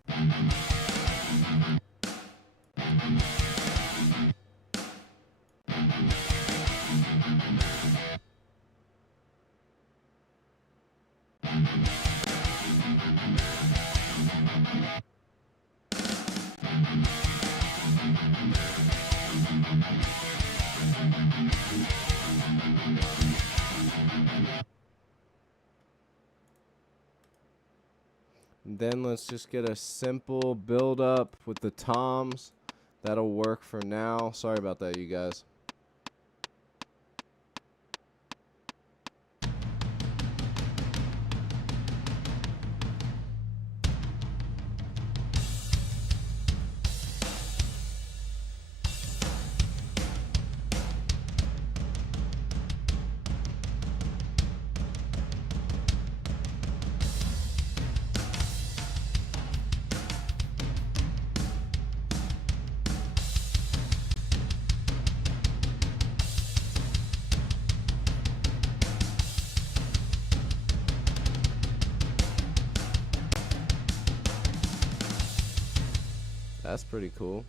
And then let's just get a simple build up with the toms. That'll work for now. Sorry about that, you guys. That's pretty cool.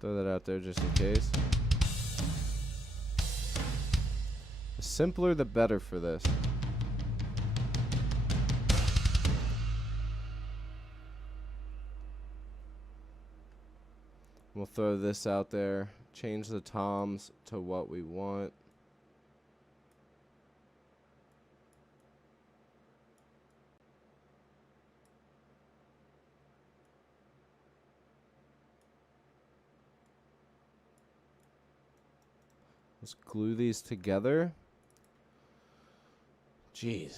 Throw that out there just in case. The simpler the better for this. We'll throw this out there. Change the toms to what we want. Let's glue these together. Jeez.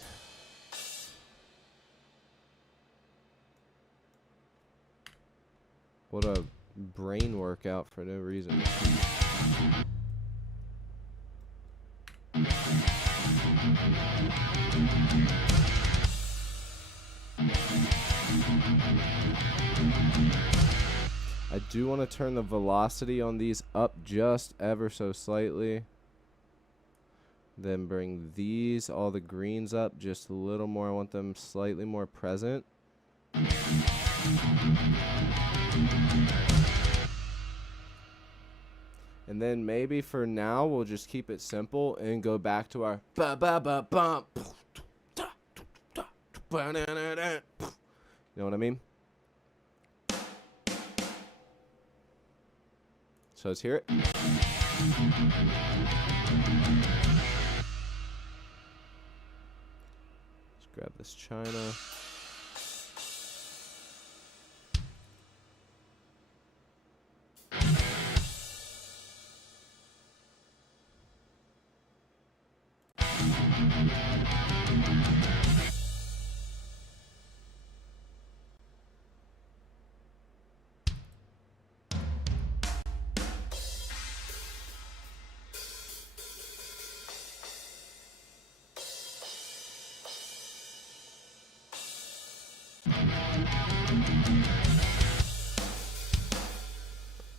What a brain workout for no reason. I do want to turn the velocity on these up just ever so slightly. Then bring these, all the greens up just a little more. I want them slightly more present. And then maybe for now, we'll just keep it simple and go back to our ba ba ba bum. You know what I mean? So let's hear it. Let's grab this china.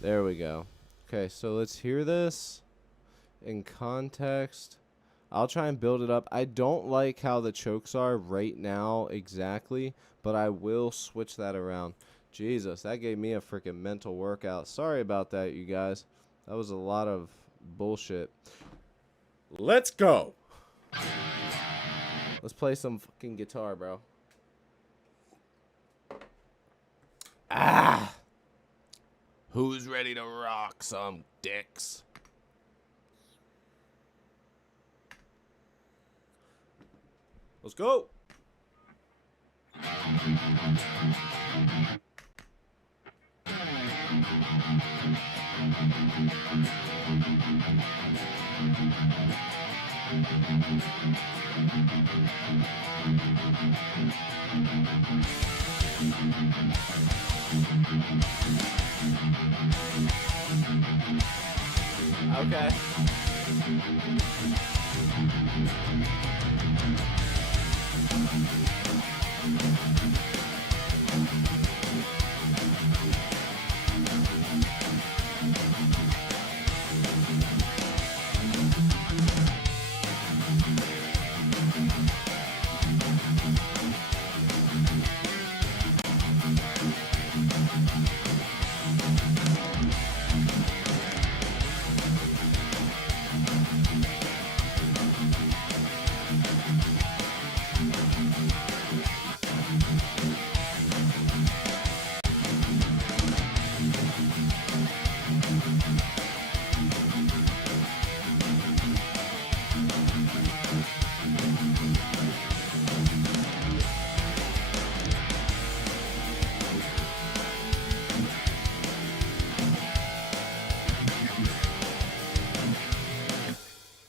There we go. Okay, so let's hear this in context. I'll try and build it up. I don't like how the chokes are right now exactly, but I will switch that around. Jesus, that gave me a freaking mental workout. Sorry about that, you guys. That was a lot of bullshit. Let's go. Let's play some fucking guitar, bro. Ah! Who's ready to rock some dicks? Let's go. Okay.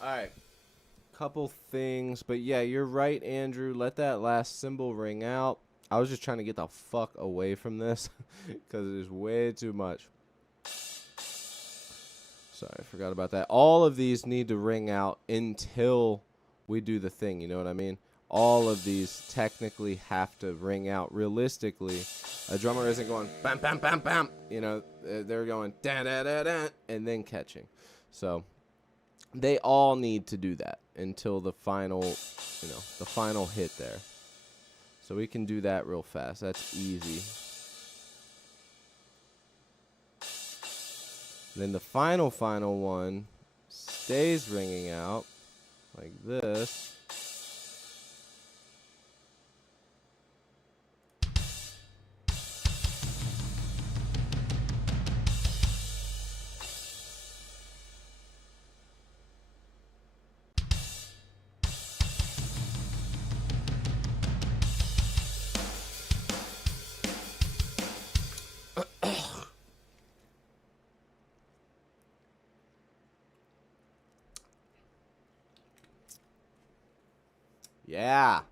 Alright, couple things, but yeah, you're right, Andrew. Let that last cymbal ring out. I was just trying to get the fuck away from this because it is way too much. Sorry, I forgot about that. All of these need to ring out until we do the thing, you know what I mean? All of these technically have to ring out. Realistically, a drummer isn't going bam, bam, bam, bam. You know, they're going da da da da and then catching. So they all need to do that until the final, you know, the final hit there. So we can do that real fast. That's easy. Then the final one stays ringing out like this. Yeah.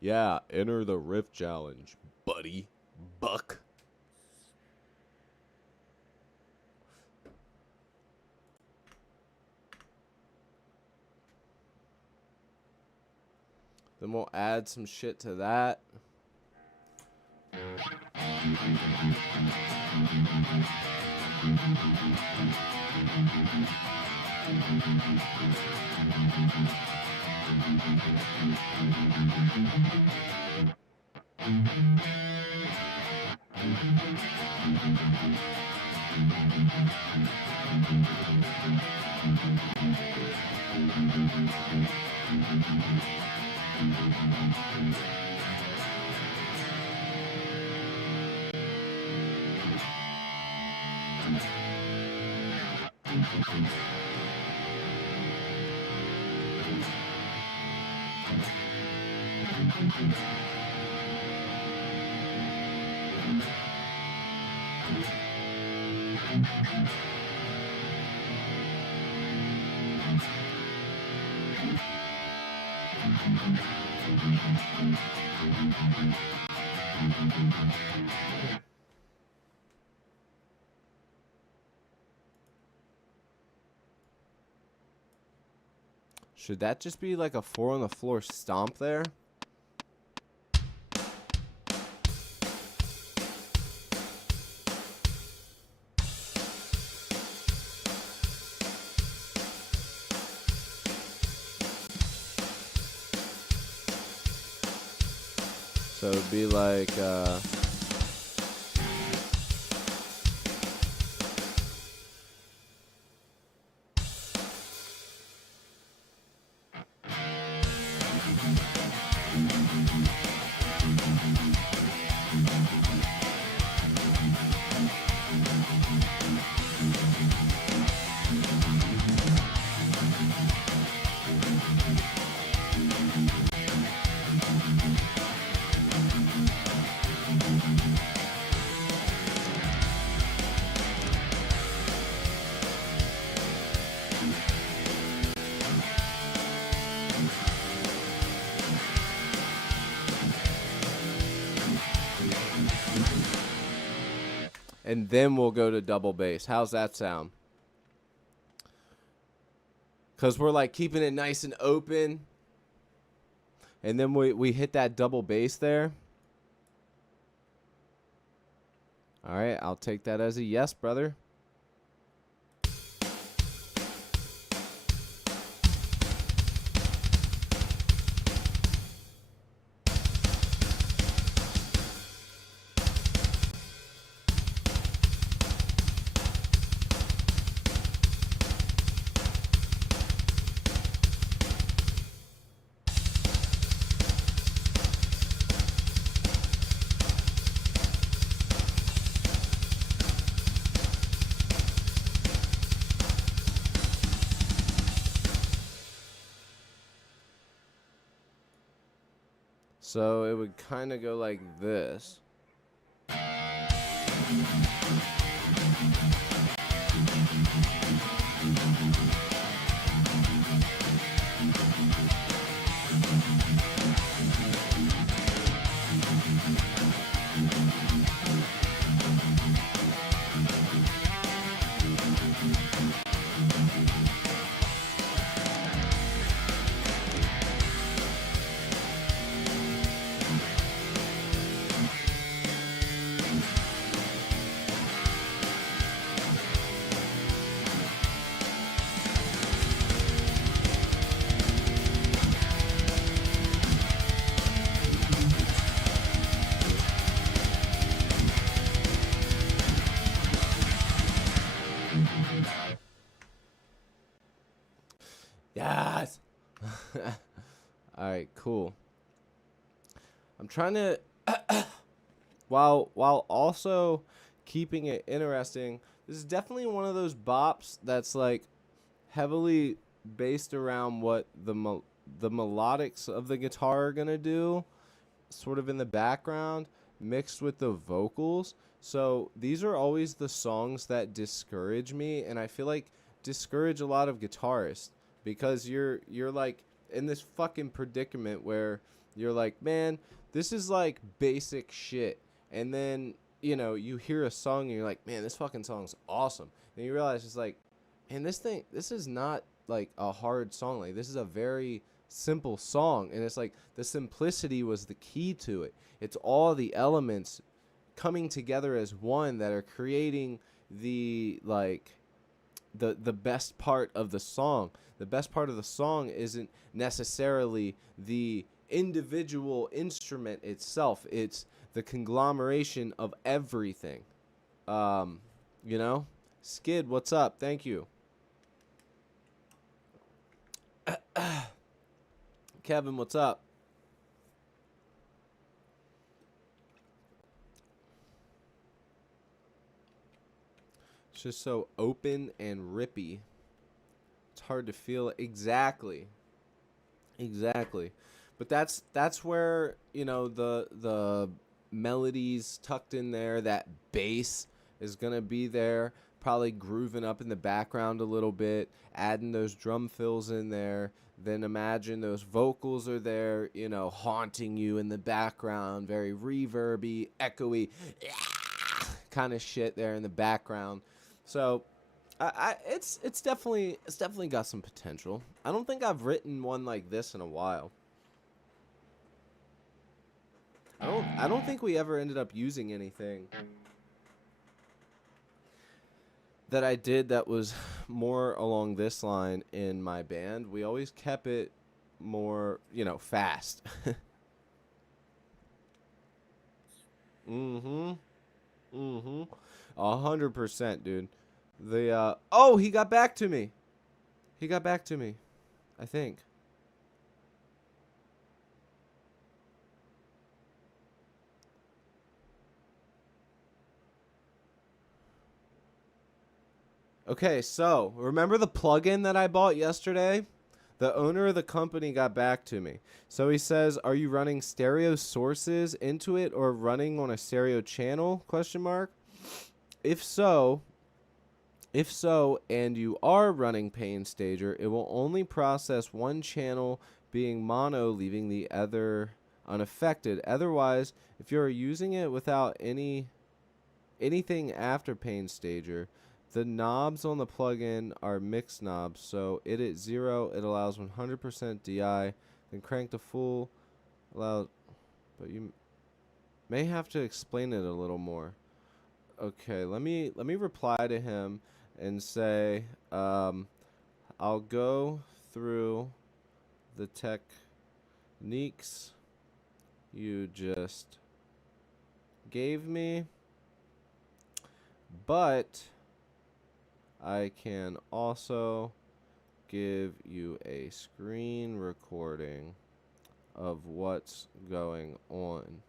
Yeah, enter the Riff Challenge, buddy. Buck. Then we'll add some shit to that. Should that just be like a 4 on the floor stomp there? So it'd be like and then we'll go to double bass. How's that sound? Because we're like keeping it nice and open. And then we hit that double bass there. All right, I'll take that as a yes, brother. So it would kind of go like this. Yes. All right, cool. I'm trying to while also keeping it interesting. This is definitely one of those bops that's like heavily based around what the melodics of the guitar are going to do, sort of in the background mixed with the vocals. So these are always the songs that discourage me, and I feel like discourage a lot of guitarists, because you're like in this fucking predicament where you're like, man, this is like basic shit, and then you hear a song and you're like, man, this fucking song's awesome, and you realize it's like, man, this is not like a hard song, like this is a very simple song, and it's like the simplicity was the key to it. It's all the elements coming together as one that are creating the like the best part of the song. The best part of the song isn't necessarily the individual instrument itself. It's the conglomeration of everything. Um, you know? Skid, what's up? Thank you. Kevin, what's up? It's just so open and rippy. It's hard to feel exactly. Exactly. But that's where, you know, the melodies tucked in there, that bass is going to be there, probably grooving up in the background a little bit, adding those drum fills in there. Then imagine those vocals are there, you know, haunting you in the background, very reverby, echoey kind of shit there in the background. So it's definitely got some potential. I don't think I've written one like this in a while. I don't think we ever ended up using anything that I did that was more along this line in my band. We always kept it more, you know, fast. mm-hmm. Mm-hmm. 100%, dude. The oh, he got back to me. He got back to me, I think. Okay, so remember the plugin that I bought yesterday? The owner of the company got back to me. So he says, "Are you running stereo sources into it or running on a stereo channel?" Question mark. If so, and you are running Painstager, it will only process one channel being mono, leaving the other unaffected. Otherwise, if you're using it without anything after Painstager, the knobs on the plugin are mix knobs, so it at 0, it allows 100% DI, then crank to full, allows, but you may have to explain it a little more. Okay, let me reply to him and say, I'll go through the techniques you just gave me, but I can also give you a screen recording of what's going on.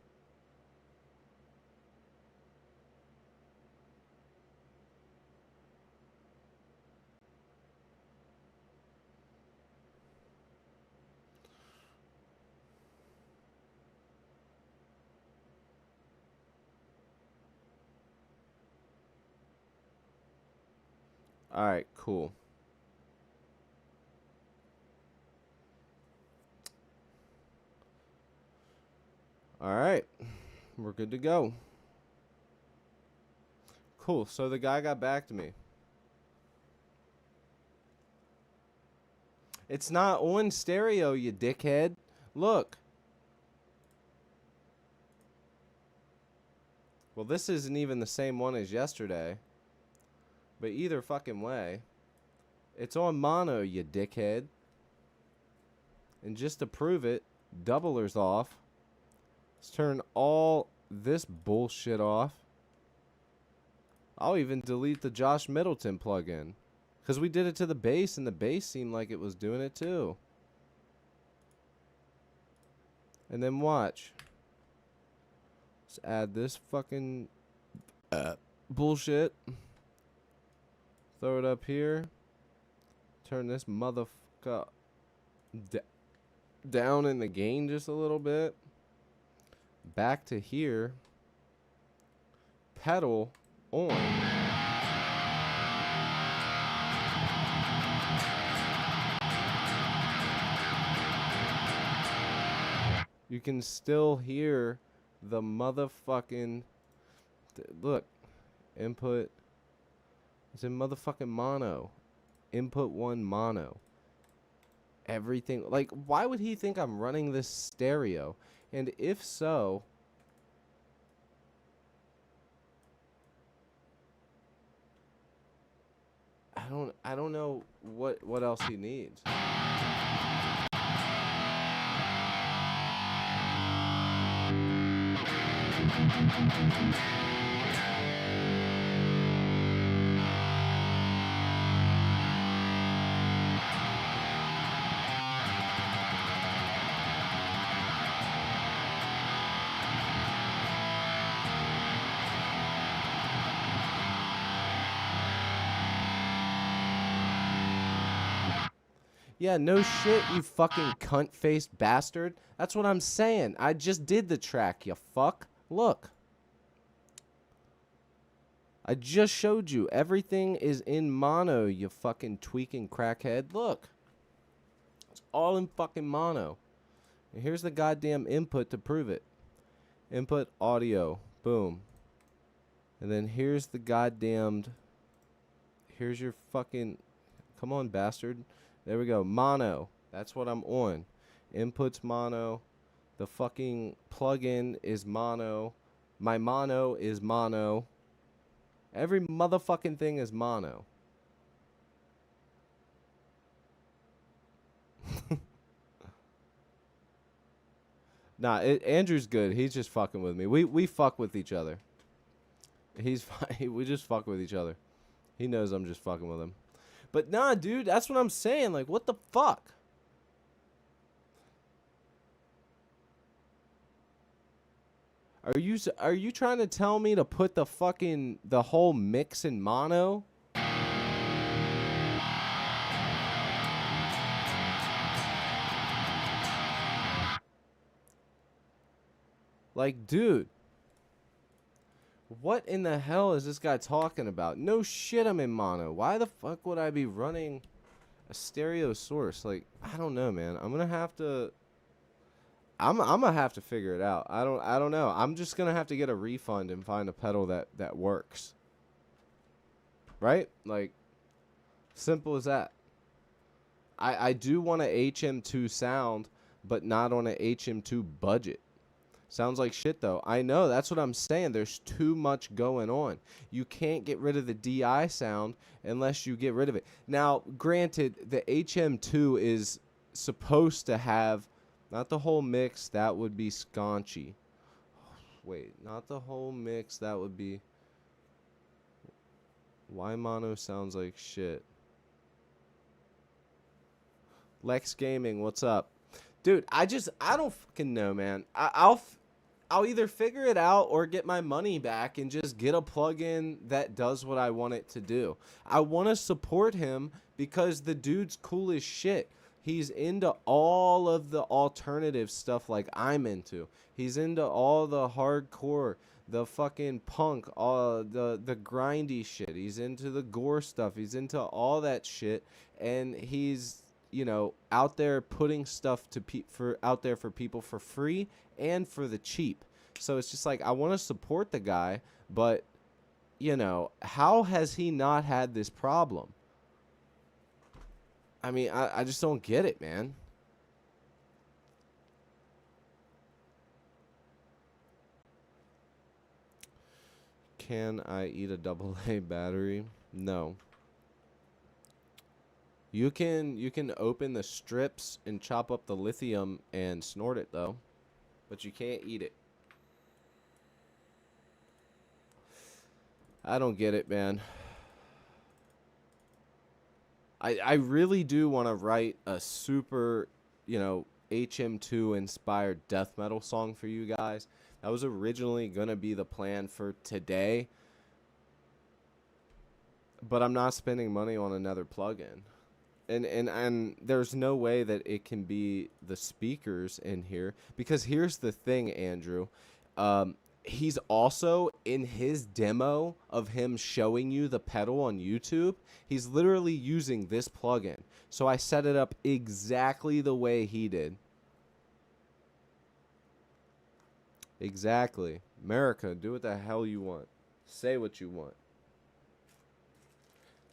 All right, cool. All right, we're good to go. Cool, so the guy got back to me. It's not on stereo, you dickhead. Look. Well, this isn't even the same one as yesterday. But either fucking way, it's on mono, you dickhead. And just to prove it, doubler's off. Let's turn all this bullshit off. I'll even delete the Josh Middleton plugin. Because we did it to the bass, and the bass seemed like it was doing it too. And then watch. Let's add this fucking bullshit. Throw it up here. Turn this motherfucker down in the gain just a little bit. Back to here. Pedal on. You can still hear the motherfucking... Look. Input... It's in motherfucking mono. Input 1 mono. Everything. Like, why would he think I'm running this stereo? And if so... I don't know what else he needs. Yeah, no shit, you fucking cunt-faced bastard. That's what I'm saying. I just did the track, you fuck. Look. I just showed you. Everything is in mono, you fucking tweaking crackhead. Look. It's all in fucking mono. And here's the goddamn input to prove it. Input audio. Boom. And then here's the goddamned... Here's your fucking... Come on, bastard. There we go. Mono. That's what I'm on. Input's mono. The fucking plugin is mono. My mono is mono. Every motherfucking thing is mono. Nah, Andrew's good. He's just fucking with me. We fuck with each other. He's fine. We just fuck with each other. He knows I'm just fucking with him. But nah, dude, that's what I'm saying. Like, what the fuck? Are you trying to tell me to put the whole mix in mono? Like, dude. What in the hell is this guy talking about? No shit, I'm in mono. Why the fuck would I be running a stereo source? Like, I don't know, man. I'm gonna have to figure it out. I don't know. I'm just gonna have to get a refund and find a pedal that works. Right? Like, simple as that. I do want a HM2 sound, but not on a HM2 budget. Sounds like shit, though. I know. That's what I'm saying. There's too much going on. You can't get rid of the DI sound unless you get rid of it. Now, granted, the HM2 is supposed to have not the whole mix. That would be scaunchy. Wait, not the whole mix. That would be... Why mono sounds like shit? Lex Gaming, what's up? Dude, I don't fucking know, man. I'll either figure it out or get my money back and just get a plugin that does what I want it to do. I want to support him because the dude's cool as shit. He's into all of the alternative stuff like I'm into. He's into all the hardcore, the fucking punk, all the grindy shit. He's into the gore stuff. He's into all that shit, and he's, you know, out there putting stuff out there for people for free and for the cheap. So it's just like, I want to support the guy, but, you know, how has he not had this problem? I mean, I just don't get it, man. Can I eat a AA battery? No. You can open the strips and chop up the lithium and snort it, though. But you can't eat it. I don't get it, man. I really do want to write a super, you know, HM2 inspired death metal song for you guys. That was originally going to be the plan for today. But I'm not spending money on another plugin. And there's no way that it can be the speakers in here, because here's the thing, Andrew. He's also, in his demo of him showing you the pedal on YouTube, he's literally using this plugin. So I set it up exactly the way he did. Exactly. America, do what the hell you want. Say what you want.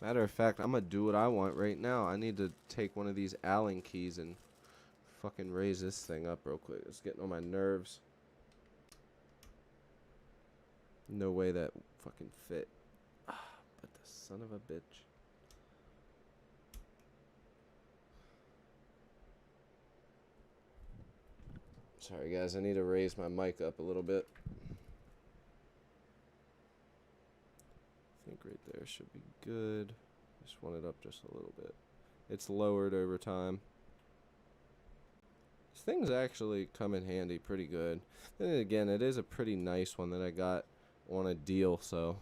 Matter of fact, I'm going to do what I want right now. I need to take one of these Allen keys and fucking raise this thing up real quick. It's getting on my nerves. No way that fucking fit. But the son of a bitch. Sorry, guys. I need to raise my mic up a little bit. I think right there should be good. Just want it up just a little bit. It's lowered over time. This thing's actually come in handy pretty good. Then again, it is a pretty nice one that I got on a deal, so.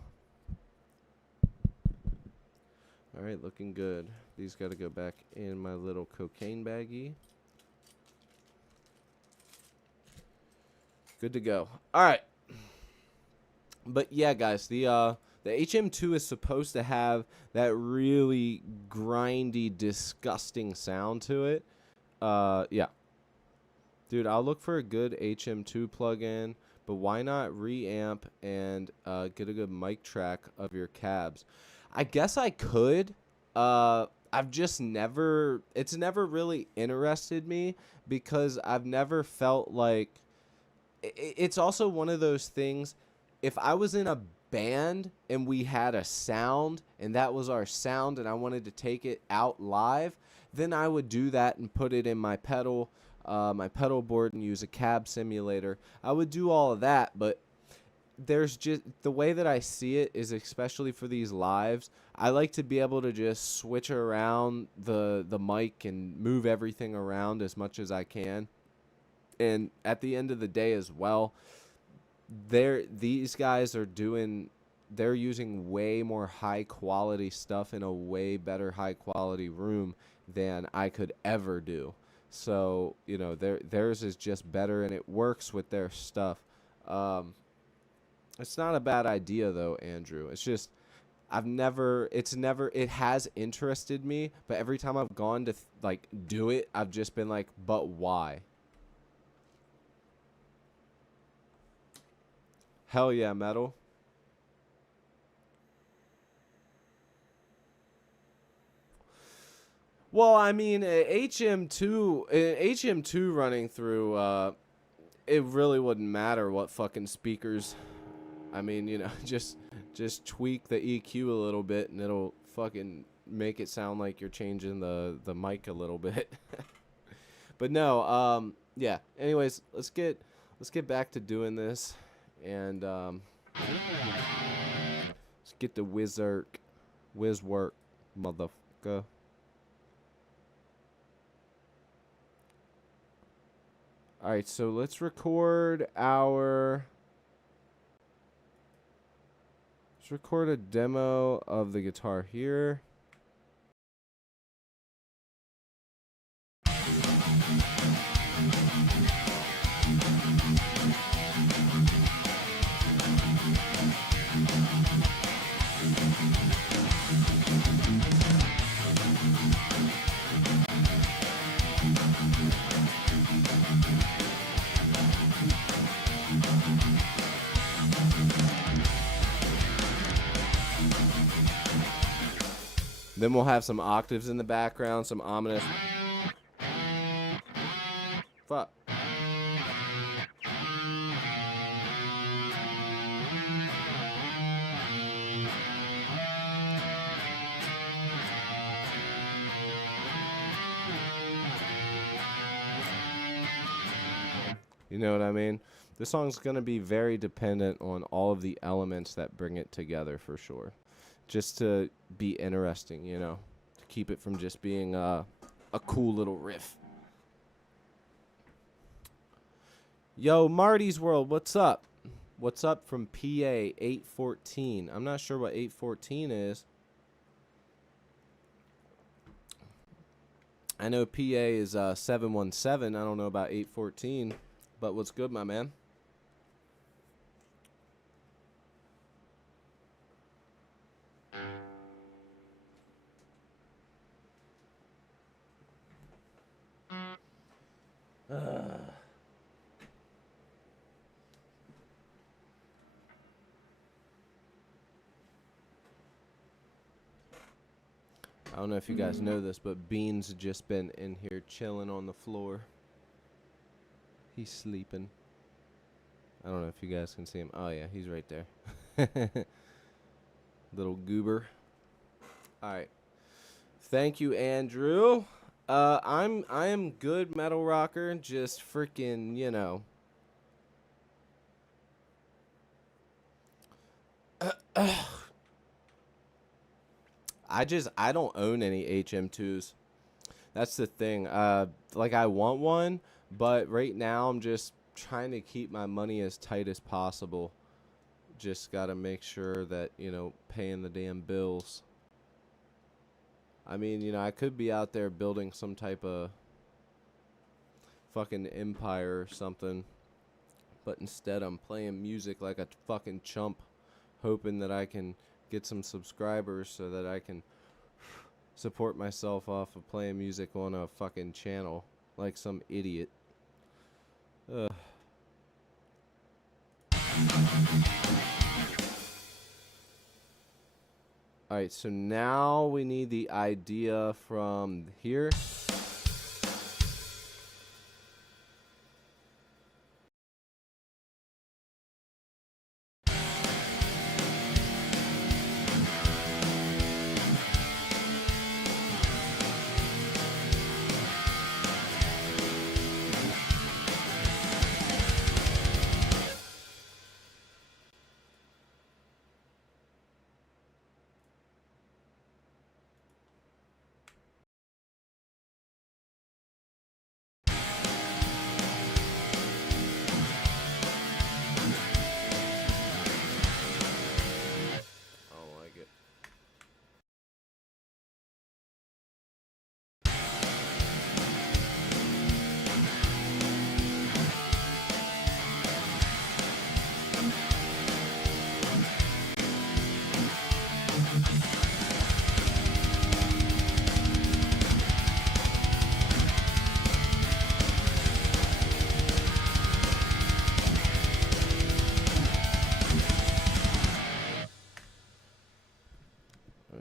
Alright, looking good. These got to go back in my little cocaine baggie. Good to go. Alright. But yeah, guys, the HM2 is supposed to have that really grindy, disgusting sound to it. Yeah. Dude, I'll look for a good HM2 plugin, but why not reamp and get a good mic track of your cabs? I guess I could. I've just never, it's never really interested me because I've never felt like, it's also one of those things, if I was in a band and we had a sound and that was our sound and I wanted to take it out live, then I would do that and put it in my pedal board and use a cab simulator. I would do all of that, but there's just the way that I see it is, especially for these lives, I like to be able to just switch around the mic and move everything around as much as I can. And at the end of the day as well, these guys they're using way more high quality stuff in a way better high quality room than I could ever do. So, you know, theirs is just better and it works with their stuff. It's not a bad idea though, Andrew. It's just it has interested me, but every time I've gone to like do it, I've just been like, but why? Hell yeah, metal. Well, I mean, HM2 running through, it really wouldn't matter what fucking speakers. I mean, you know, just tweak the EQ a little bit and it'll fucking make it sound like you're changing the mic a little bit. But no, yeah. Anyways, let's get back to doing this, and let's get the whiz work, motherfucker. All right, so let's record a demo of the guitar here. Then we'll have some octaves in the background, some ominous. Fuck. You know what I mean? This song's going to be very dependent on all of the elements that bring it together for sure. Just to be interesting, you know, to keep it from just being a cool little riff. Yo, Marty's World, what's up? What's up from PA 814? I'm not sure what 814 is. I know PA is 717. I don't know about 814, but what's good, my man? I don't know if you guys know this, but Bean's just been in here chilling on the floor. He's sleeping. I don't know if you guys can see him. Oh, yeah, he's right there. Little goober. All right. Thank you, Andrew. I am good metal rocker, just freaking, you know. I don't own any HM2s. That's the thing. Like I want one, but right now I'm just trying to keep my money as tight as possible. Just got to make sure that, you know, paying the damn bills. I mean, you know, I could be out there building some type of fucking empire or something, but instead I'm playing music like a fucking chump, hoping that I can get some subscribers so that I can support myself off of playing music on a fucking channel like some idiot. Ugh. Alright, so now we need the idea from here. I don't like it.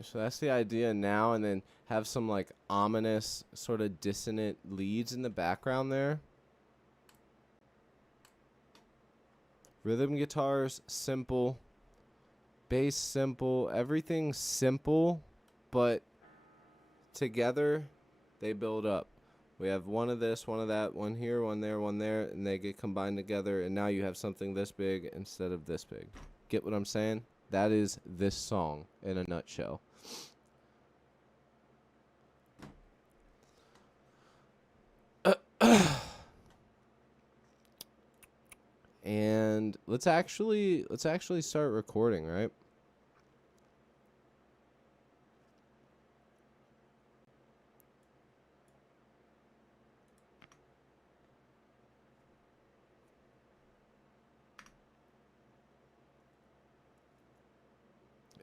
So that's the idea now, and then have some like ominous sort of dissonant leads in the background there. Rhythm guitars, simple. Bass, simple. Everything's simple, but together they build up. We have one of this, one of that, one here, one there, and they get combined together, and now you have something this big instead of this big. Get what I'm saying? That is this song in a nutshell. And let's actually start recording, right?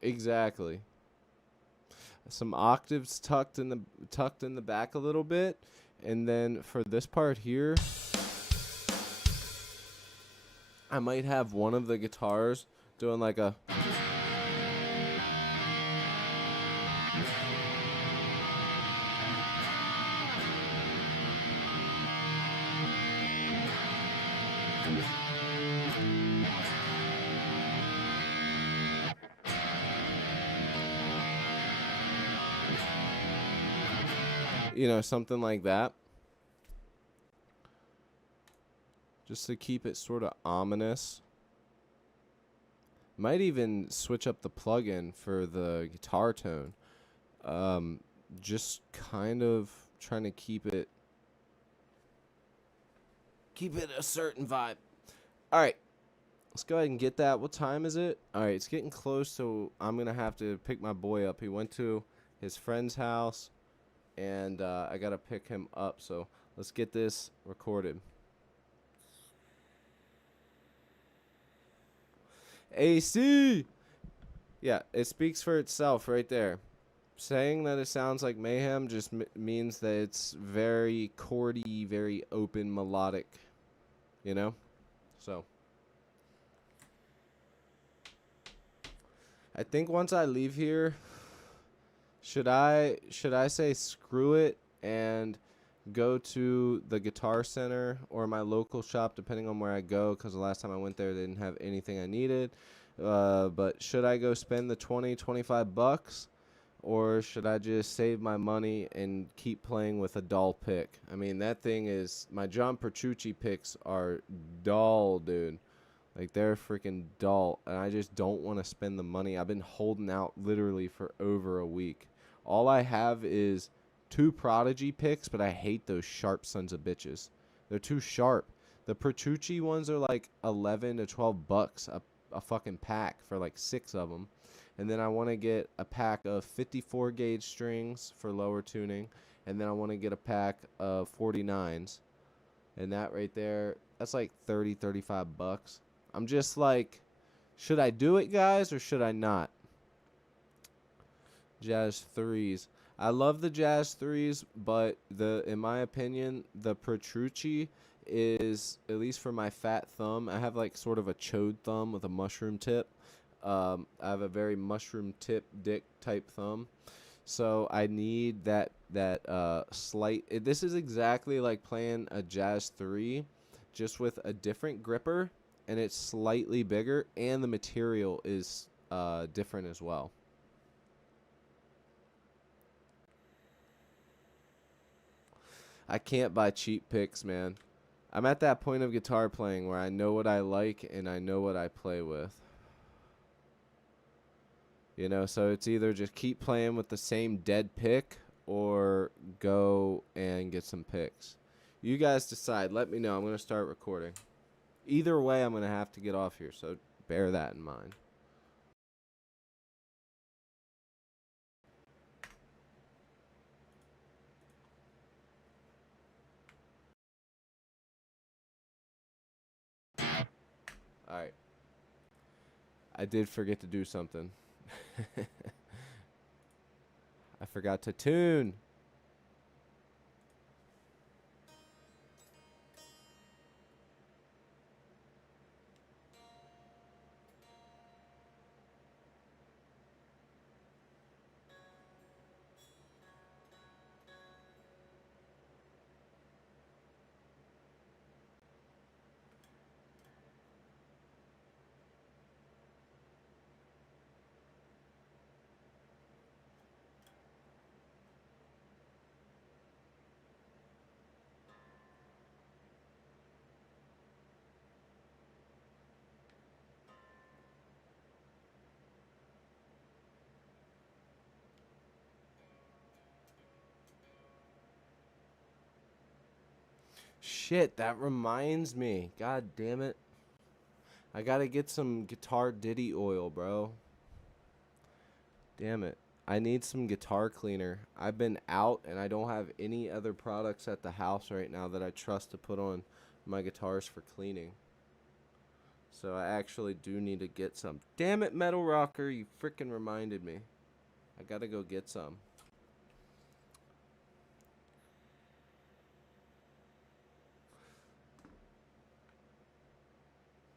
Exactly. Some octaves tucked in the back a little bit, and then for this part here, I might have one of the guitars doing like a you know, something like that. Just to keep it sort of ominous. Might even switch up the plugin for the guitar tone. Just kind of trying to keep it a certain vibe. All right. Let's go ahead and get that. What time is it? All right, it's getting close, so I'm going to have to pick my boy up. He went to his friend's house, and I got to pick him up. So let's get this recorded. AC! Yeah, it speaks for itself right there. Saying that it sounds like Mayhem just means that it's very chordy, very open, melodic. You know? So I think once I leave here, should I say screw it and go to the Guitar Center or my local shop, depending on where I go, because the last time I went there they didn't have anything I needed. But should I go spend the $20-25 or should I just save my money and keep playing with a dull pick? I mean, that thing is, my John Petrucci picks are dull, dude. Like, they're freaking dull, and I just don't want to spend the money. I've been holding out literally for over a week. All I have is 2 Prodigy picks, but I hate those sharp sons of bitches. They're too sharp. The Petrucci ones are like 11 to 12 bucks a fucking pack for like 6 of them. And then I want to get a pack of 54 gauge strings for lower tuning. And then I want to get a pack of 49s. And that right there, that's like 30, 35 bucks. I'm just like, should I do it, guys, or should I not? Jazz 3s. I love the Jazz 3s, but in my opinion, the Petrucci is, at least for my fat thumb, I have like sort of a chode thumb with a mushroom tip. I have a very mushroom tip dick type thumb. So I need that slight. This is exactly like playing a Jazz 3, just with a different gripper, and it's slightly bigger, and the material is different as well. I can't buy cheap picks, man. I'm at that point of guitar playing where I know what I like and I know what I play with. You know, so it's either just keep playing with the same dead pick or go and get some picks. You guys decide. Let me know. I'm going to start recording. Either way, I'm going to have to get off here, so bear that in mind. Alright. I did forget to do something. I forgot to tune. Shit, that reminds me. God damn it. I gotta get some guitar ditty oil, bro. Damn it. I need some guitar cleaner. I've been out and I don't have any other products at the house right now that I trust to put on my guitars for cleaning. So I actually do need to get some. Damn it, Metal Rocker, you freaking reminded me. I gotta go get some.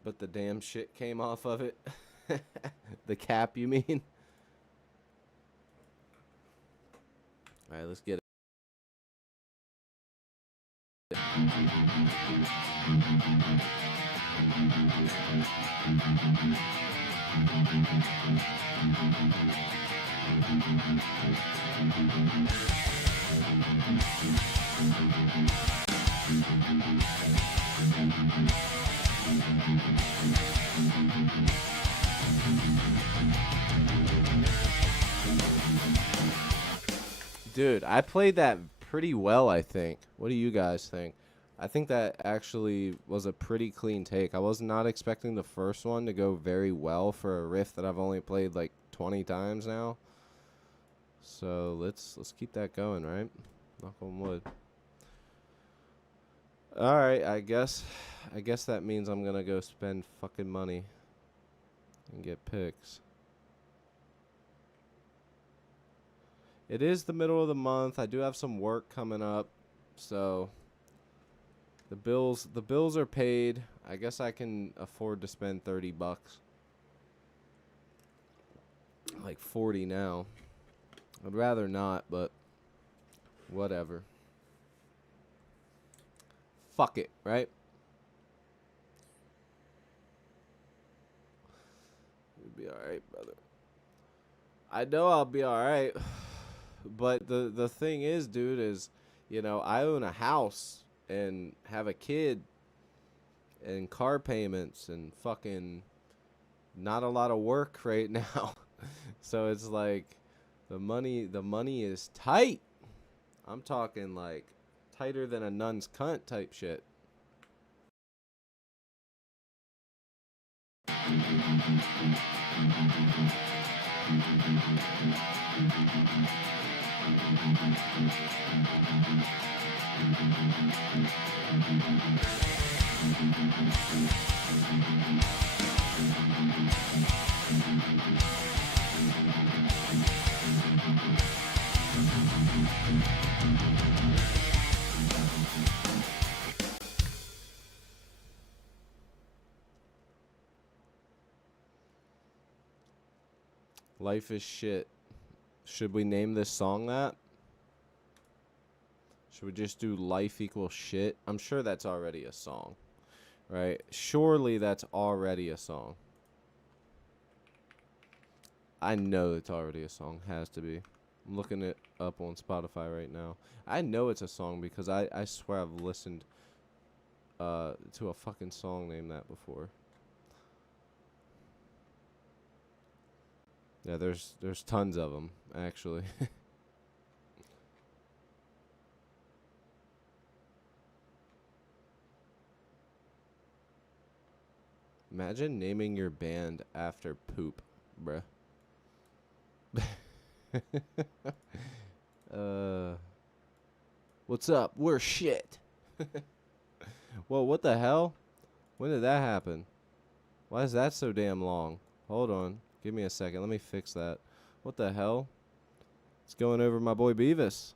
But the damn shit came off of it. The cap, you mean? Alright, let's get it. Dude, I played that pretty well, I think. What do you guys think? I think that actually was a pretty clean take. I was not expecting the first one to go very well for a riff that I've only played like 20 times now. So let's keep that going, right? Knock on wood. All right, I guess that means I'm gonna go spend fucking money and get picks. It is the middle of the month. I do have some work coming up, so the bills are paid. I guess I can afford to spend 30 bucks. Like 40 now. I'd rather not, but whatever. Fuck it, right? You'll be alright, brother. I know I'll be all right. But the thing is, dude, is, you know, I own a house and have a kid and car payments and fucking not a lot of work right now. So it's like the money is tight. I'm talking like tighter than a nun's cunt type shit. Life is shit. Should we name this song that? Should we just do life equals shit? I'm sure that's already a song, right? Surely that's already a song. I know it's already a song. Has to be. I'm looking it up on Spotify right now. I know it's a song because I swear I've listened to a fucking song named that before. Yeah, there's tons of them, actually. Imagine naming your band after poop, bruh. What's up? We're shit. Well, what the hell? When did that happen? Why is that so damn long? Hold on. Give me a second. Let me fix that. What the hell? It's going over my boy Beavis.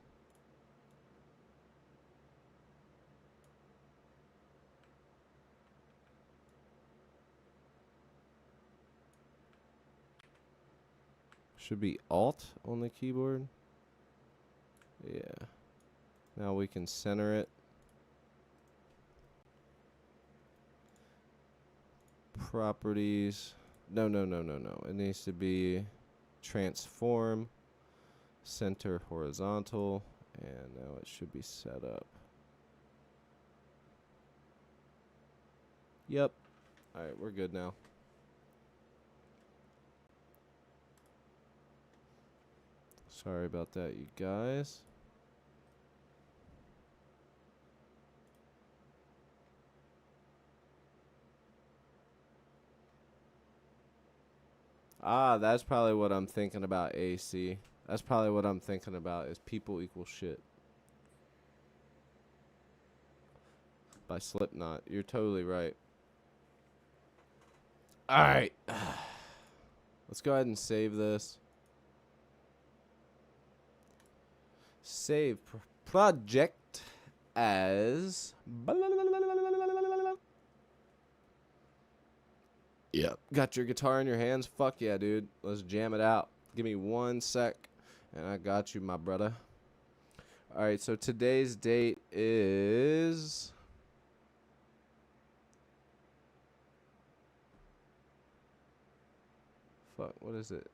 Should be Alt on the keyboard. Yeah. Now we can center it. Properties. No. It needs to be transform, center horizontal, and now it should be set up. Yep. Alright, we're good now. Sorry about that, you guys. Ah, that's probably what I'm thinking about, AC. That's probably what I'm thinking about is people equal shit. By Slipknot. You're totally right. Alright. Let's go ahead and save this. Save project as... Yep. Got your guitar in your hands? Fuck yeah, dude. Let's jam it out. Give me 1 sec, and I got you, my brother. Alright, so today's date is... Fuck, what is it?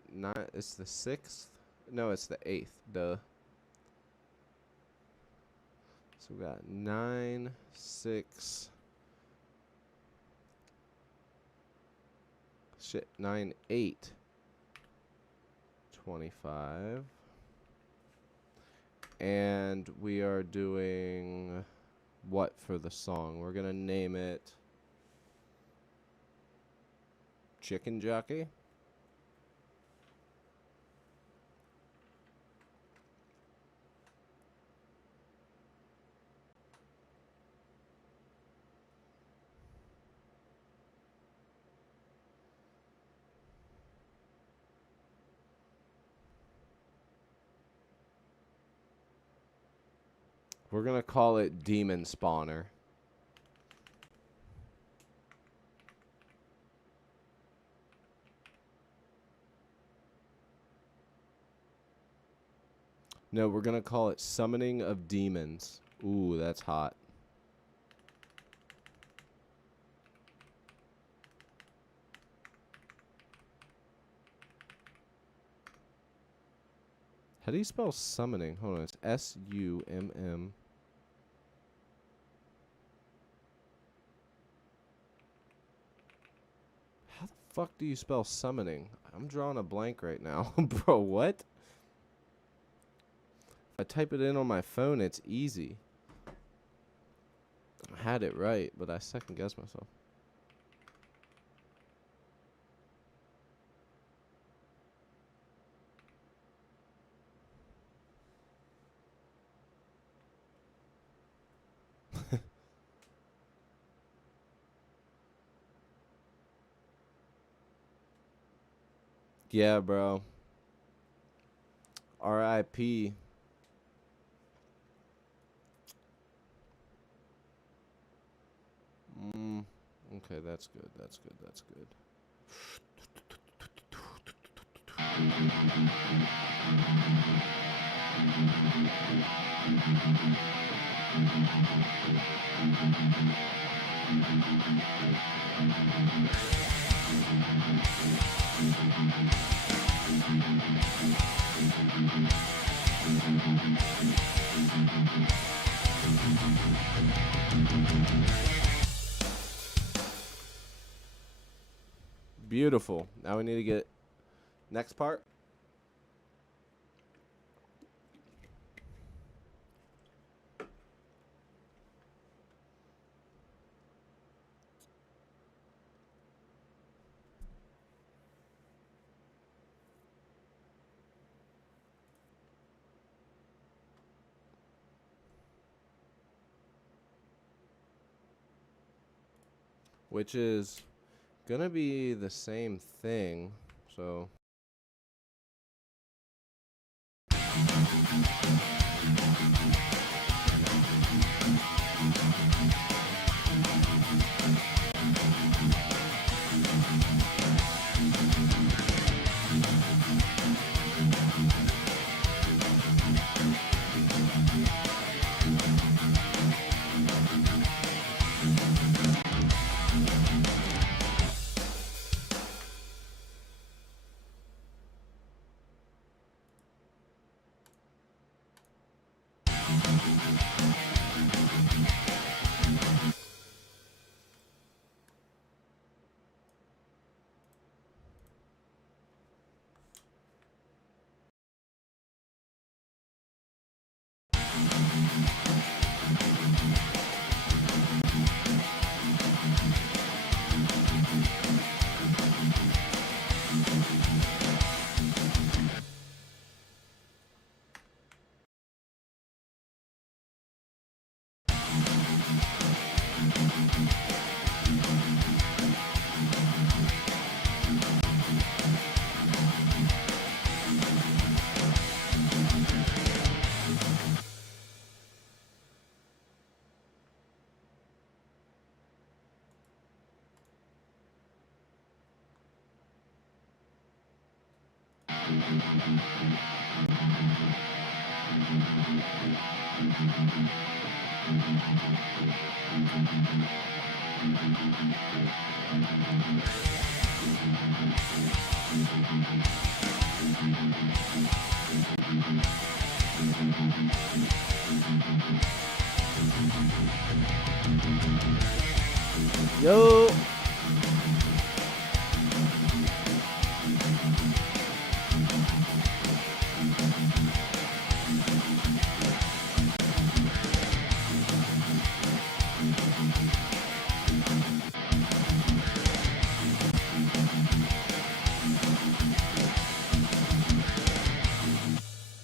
It's the 6th? No, it's the 8th. Duh. So we got 9, 6... Shit, 9, 8, 25. And we are doing what for the song? We're going to name it Chicken Jockey. We're going to call it Demon Spawner. No, we're going to call it Summoning of Demons. Ooh, that's hot. How do you spell summoning? Hold on, it's S-U-M-M. How the fuck do you spell summoning? I'm drawing a blank right now. Bro, what? If I type it in on my phone, it's easy. I had it right, but I second guessed myself. Yeah, bro. R.I.P. Okay, that's good. That's good. That's good. Beautiful. Now we need to get next part. Which is gonna be the same thing. So yo.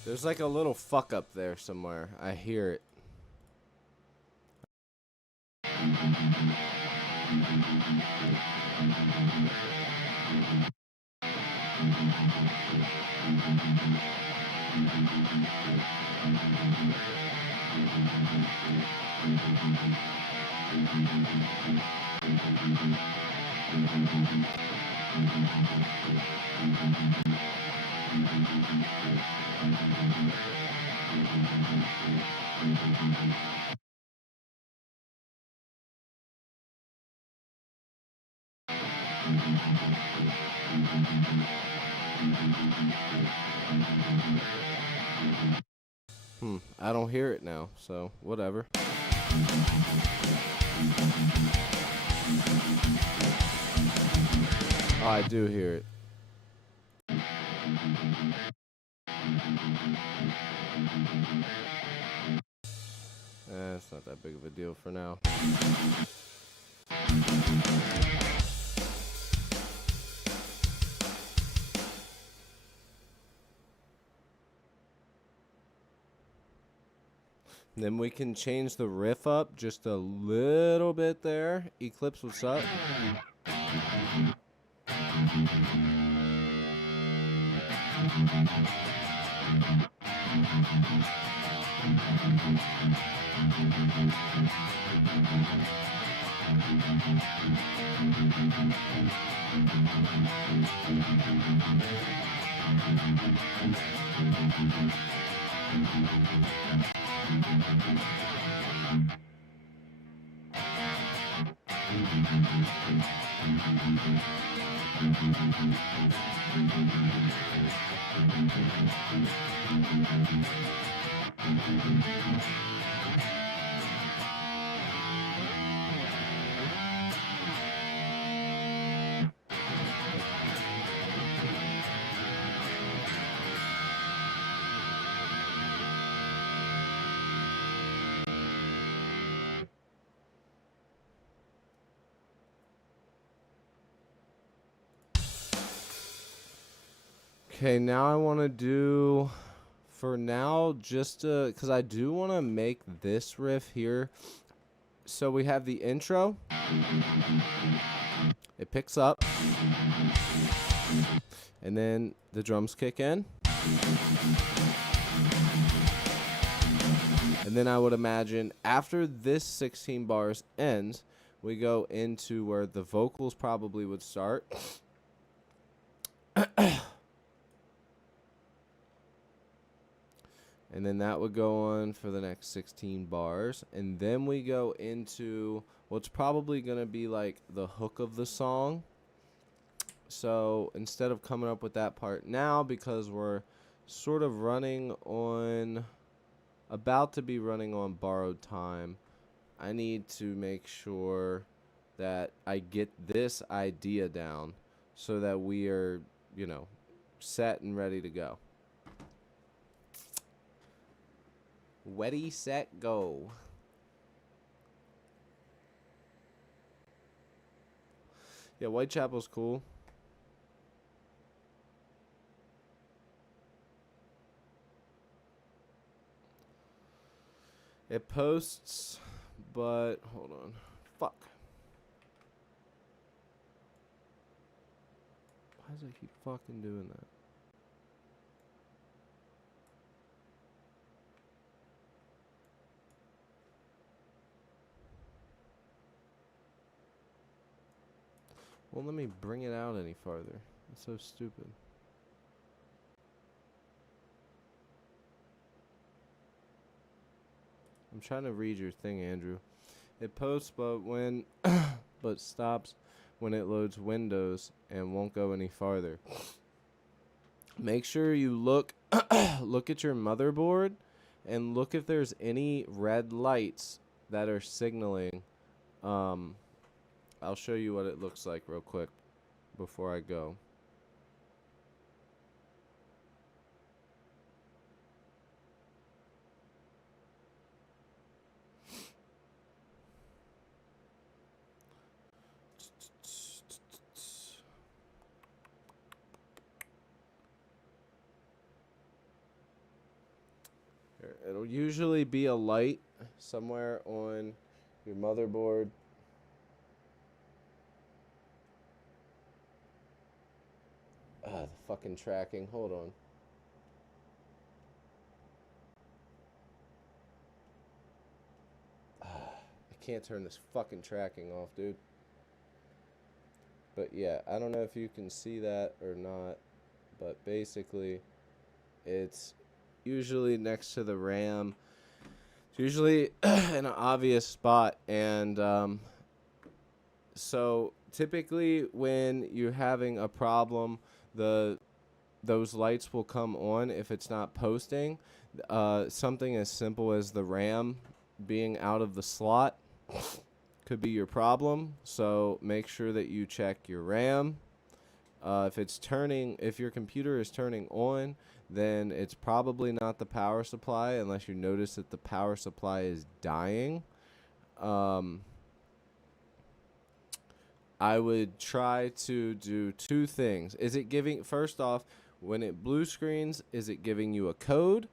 There's like a little fuck up there somewhere. I hear it. I don't hear it now, so whatever. Oh, I do hear it. It's not that big of a deal for now. Then we can change the riff up just a little bit there. Eclipse, what's up? Okay, now I want to do, for now, just because I do want to make this riff here. So we have the intro. It picks up. And then the drums kick in. And then I would imagine after this 16 bars ends, we go into where the vocals probably would start. And then that would go on for the next 16 bars. And then we go into what's probably going to be like the hook of the song. So instead of coming up with that part now, because we're sort of about to be running on borrowed time, I need to make sure that I get this idea down so that we are, set and ready to go. Ready, set, go. Yeah, Whitechapel's cool. It posts, but hold on. Fuck. Why does it keep fucking doing that? Won't let me bring it out any farther. It's so stupid. I'm trying to read your thing, Andrew. It posts, but but stops when it loads Windows and won't go any farther. Make sure you look at your motherboard and look if there's any red lights that are signaling. I'll show you what it looks like real quick before I go. It'll usually be a light somewhere on your motherboard. The fucking tracking. Hold on. I can't turn this fucking tracking off, dude. But yeah, I don't know if you can see that or not, but basically it's usually next to the RAM. It's usually in an obvious spot, and so typically when you're having a problem, the those lights will come on if it's not posting. Something as simple as the RAM being out of the slot could be your problem. So make sure that you check your RAM. If your computer is turning on, then it's probably not the power supply unless you notice that the power supply is dying. I would try to do two things. Is it giving, first off, when it blue screens, is it giving you a code?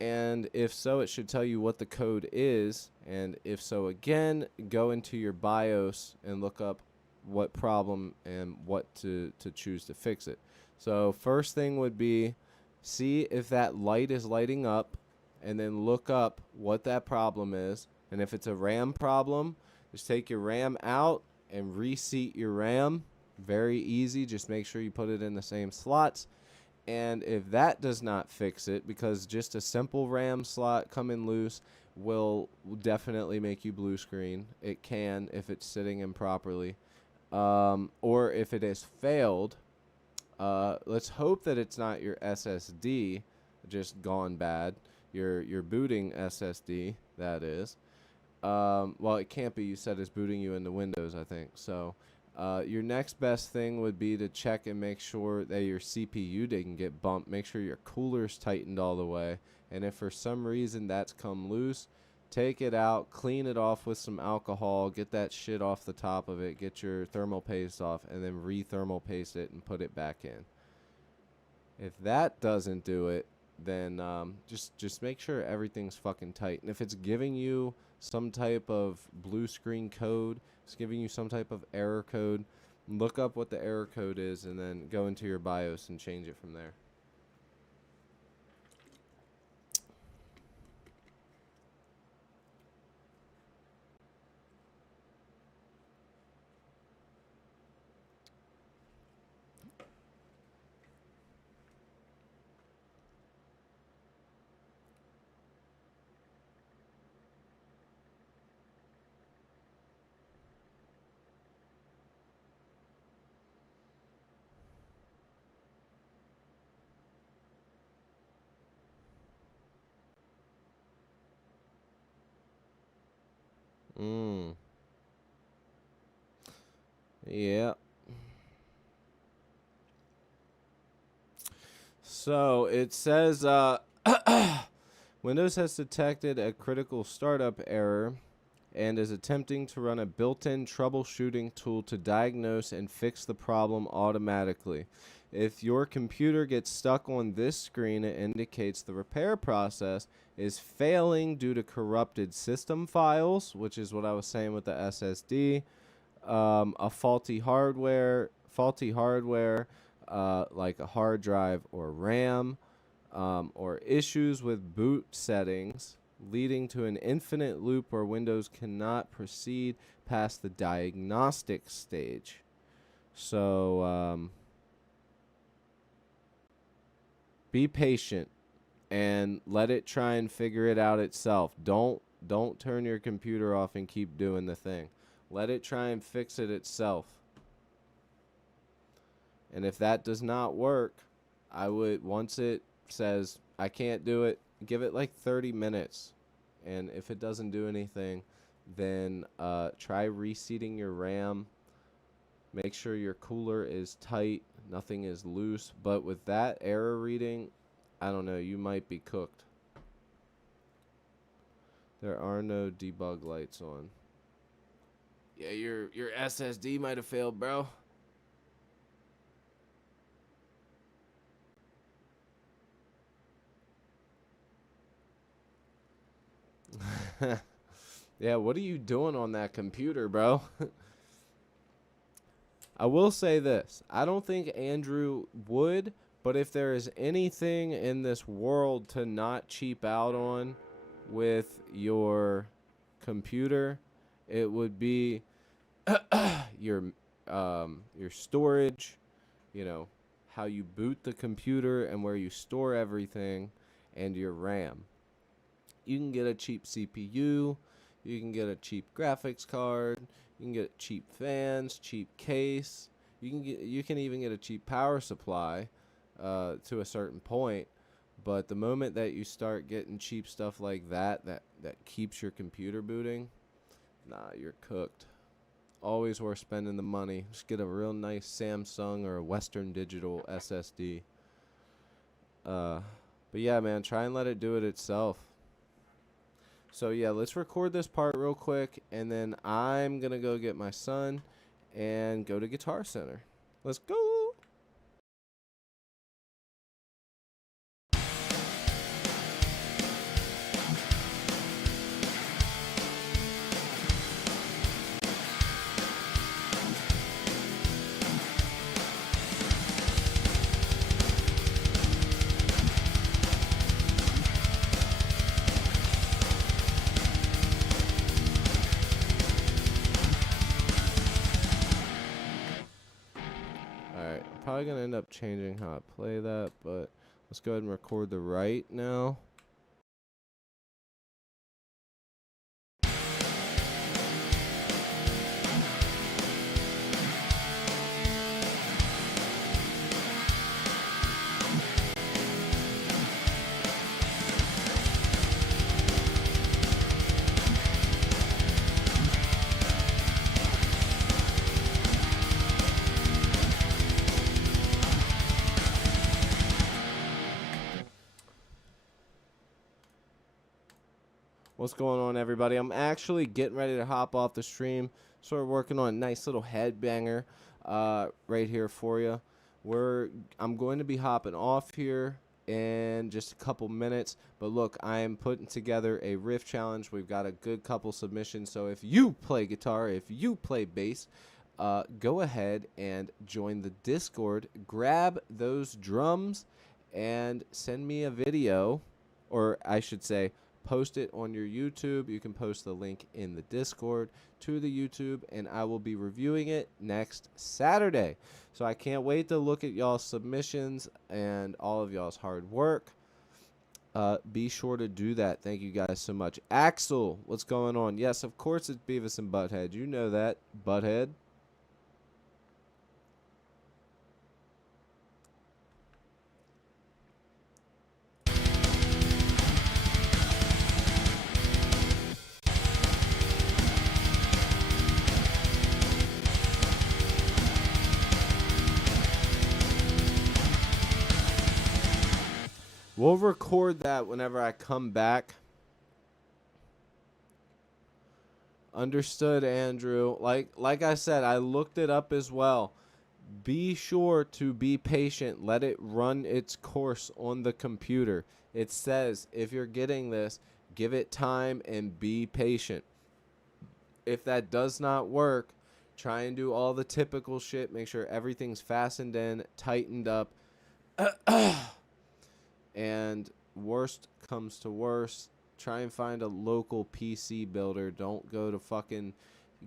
And if so, it should tell you what the code is. And if so, again, go into your BIOS and look up what problem and what to choose to fix it. So first thing would be see if that light is lighting up, and then look up what that problem is. And if it's a RAM problem, just take your RAM out and reseat your RAM. Very easy. Just make sure you put it in the same slots. And if that does not fix it, because just a simple RAM slot coming loose will definitely make you blue screen. It can if it's sitting improperly. Or if it has failed, let's hope that it's not your SSD just gone bad. Your booting SSD, that is. Well, it can't be. You said it's booting you into Windows, I think. So your next best thing would be to check and make sure that your CPU didn't get bumped. Make sure your cooler's tightened all the way. And if for some reason that's come loose, take it out, clean it off with some alcohol, get that shit off the top of it, get your thermal paste off, and then re-thermal paste it and put it back in. If that doesn't do it, then just make sure everything's fucking tight. And if it's giving you some type of blue screen code, it's giving you some type of error code, look up what the error code is and then go into your BIOS and change it from there. Yeah. So it says Windows has detected a critical startup error and is attempting to run a built-in troubleshooting tool to diagnose and fix the problem automatically. If your computer gets stuck on this screen, it indicates the repair process is failing due to corrupted system files, which is what I was saying with the SSD, a faulty hardware, like a hard drive or RAM, or issues with boot settings, leading to an infinite loop where Windows cannot proceed past the diagnostic stage. So be patient and let it try and figure it out itself. Don't turn your computer off and keep doing the thing. Let it try and fix it itself. And if that does not work, I would, once it says I can't do it, give it like 30 minutes. And if it doesn't do anything, then try reseating your RAM. Make sure your cooler is tight, nothing is loose. But with that error reading, I don't know, you might be cooked. There are no debug lights on. Yeah, your SSD might have failed, bro. Yeah, what are you doing on that computer, bro? I will say this. I don't think Andrew would, but if there is anything in this world to not cheap out on with your computer, it would be your storage, you know, how you boot the computer and where you store everything, and your RAM. You can get a cheap CPU, you can get a cheap graphics card, you can get cheap fans, cheap case, you can even get a cheap power supply. to a certain point. But the moment that you start getting cheap stuff like that keeps your computer booting, nah, you're cooked. Always worth spending the money. Just get a real nice Samsung or a Western Digital SSD. But yeah, man, try and let it do it itself. So yeah, let's record this part real quick, and then I'm gonna go get my son and go to Guitar Center. Let's go. Alright, I'm probably going to end up changing how I play that, but let's go ahead and record the right now. What's going on, everybody? I'm actually getting ready to hop off the stream. Sort of working on a nice little headbanger right here for you. I'm going to be hopping off here in just a couple minutes. But look, I am putting together a riff challenge. We've got a good couple submissions. So if you play guitar, if you play bass, go ahead and join the Discord. Grab those drums and send me a video, or I should say, post it on your YouTube. You can post the link in the Discord to the YouTube, and I will be reviewing it next Saturday. So I can't wait to look at y'all's submissions and all of y'all's hard work. Be sure to do that. Thank you guys so much. Axel, what's going on? Yes, of course it's Beavis and Butthead. You know that, Butthead. We'll record that whenever I come back. Understood, Andrew. Like I said, I looked it up as well. Be sure to be patient. Let it run its course on the computer. It says if you're getting this, give it time and be patient. If that does not work, try and do all the typical shit. Make sure everything's fastened in, tightened up. And worst comes to worst, try and find a local PC builder. Don't go to fucking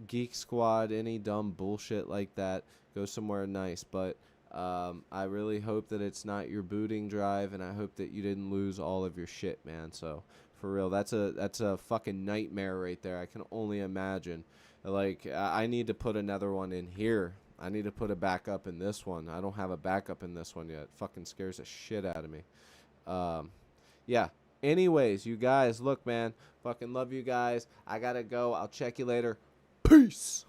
Geek Squad, any dumb bullshit like that. Go somewhere nice. But I really hope that it's not your booting drive, and I hope that you didn't lose all of your shit, man. So for real, that's a fucking nightmare right there. I can only imagine. Like, I need to put another one in here. I need to put a backup in this one. I don't have a backup in this one yet. It fucking scares the shit out of me. Yeah. Anyways, you guys, look, man, fucking love you guys. I gotta go. I'll check you later. Peace.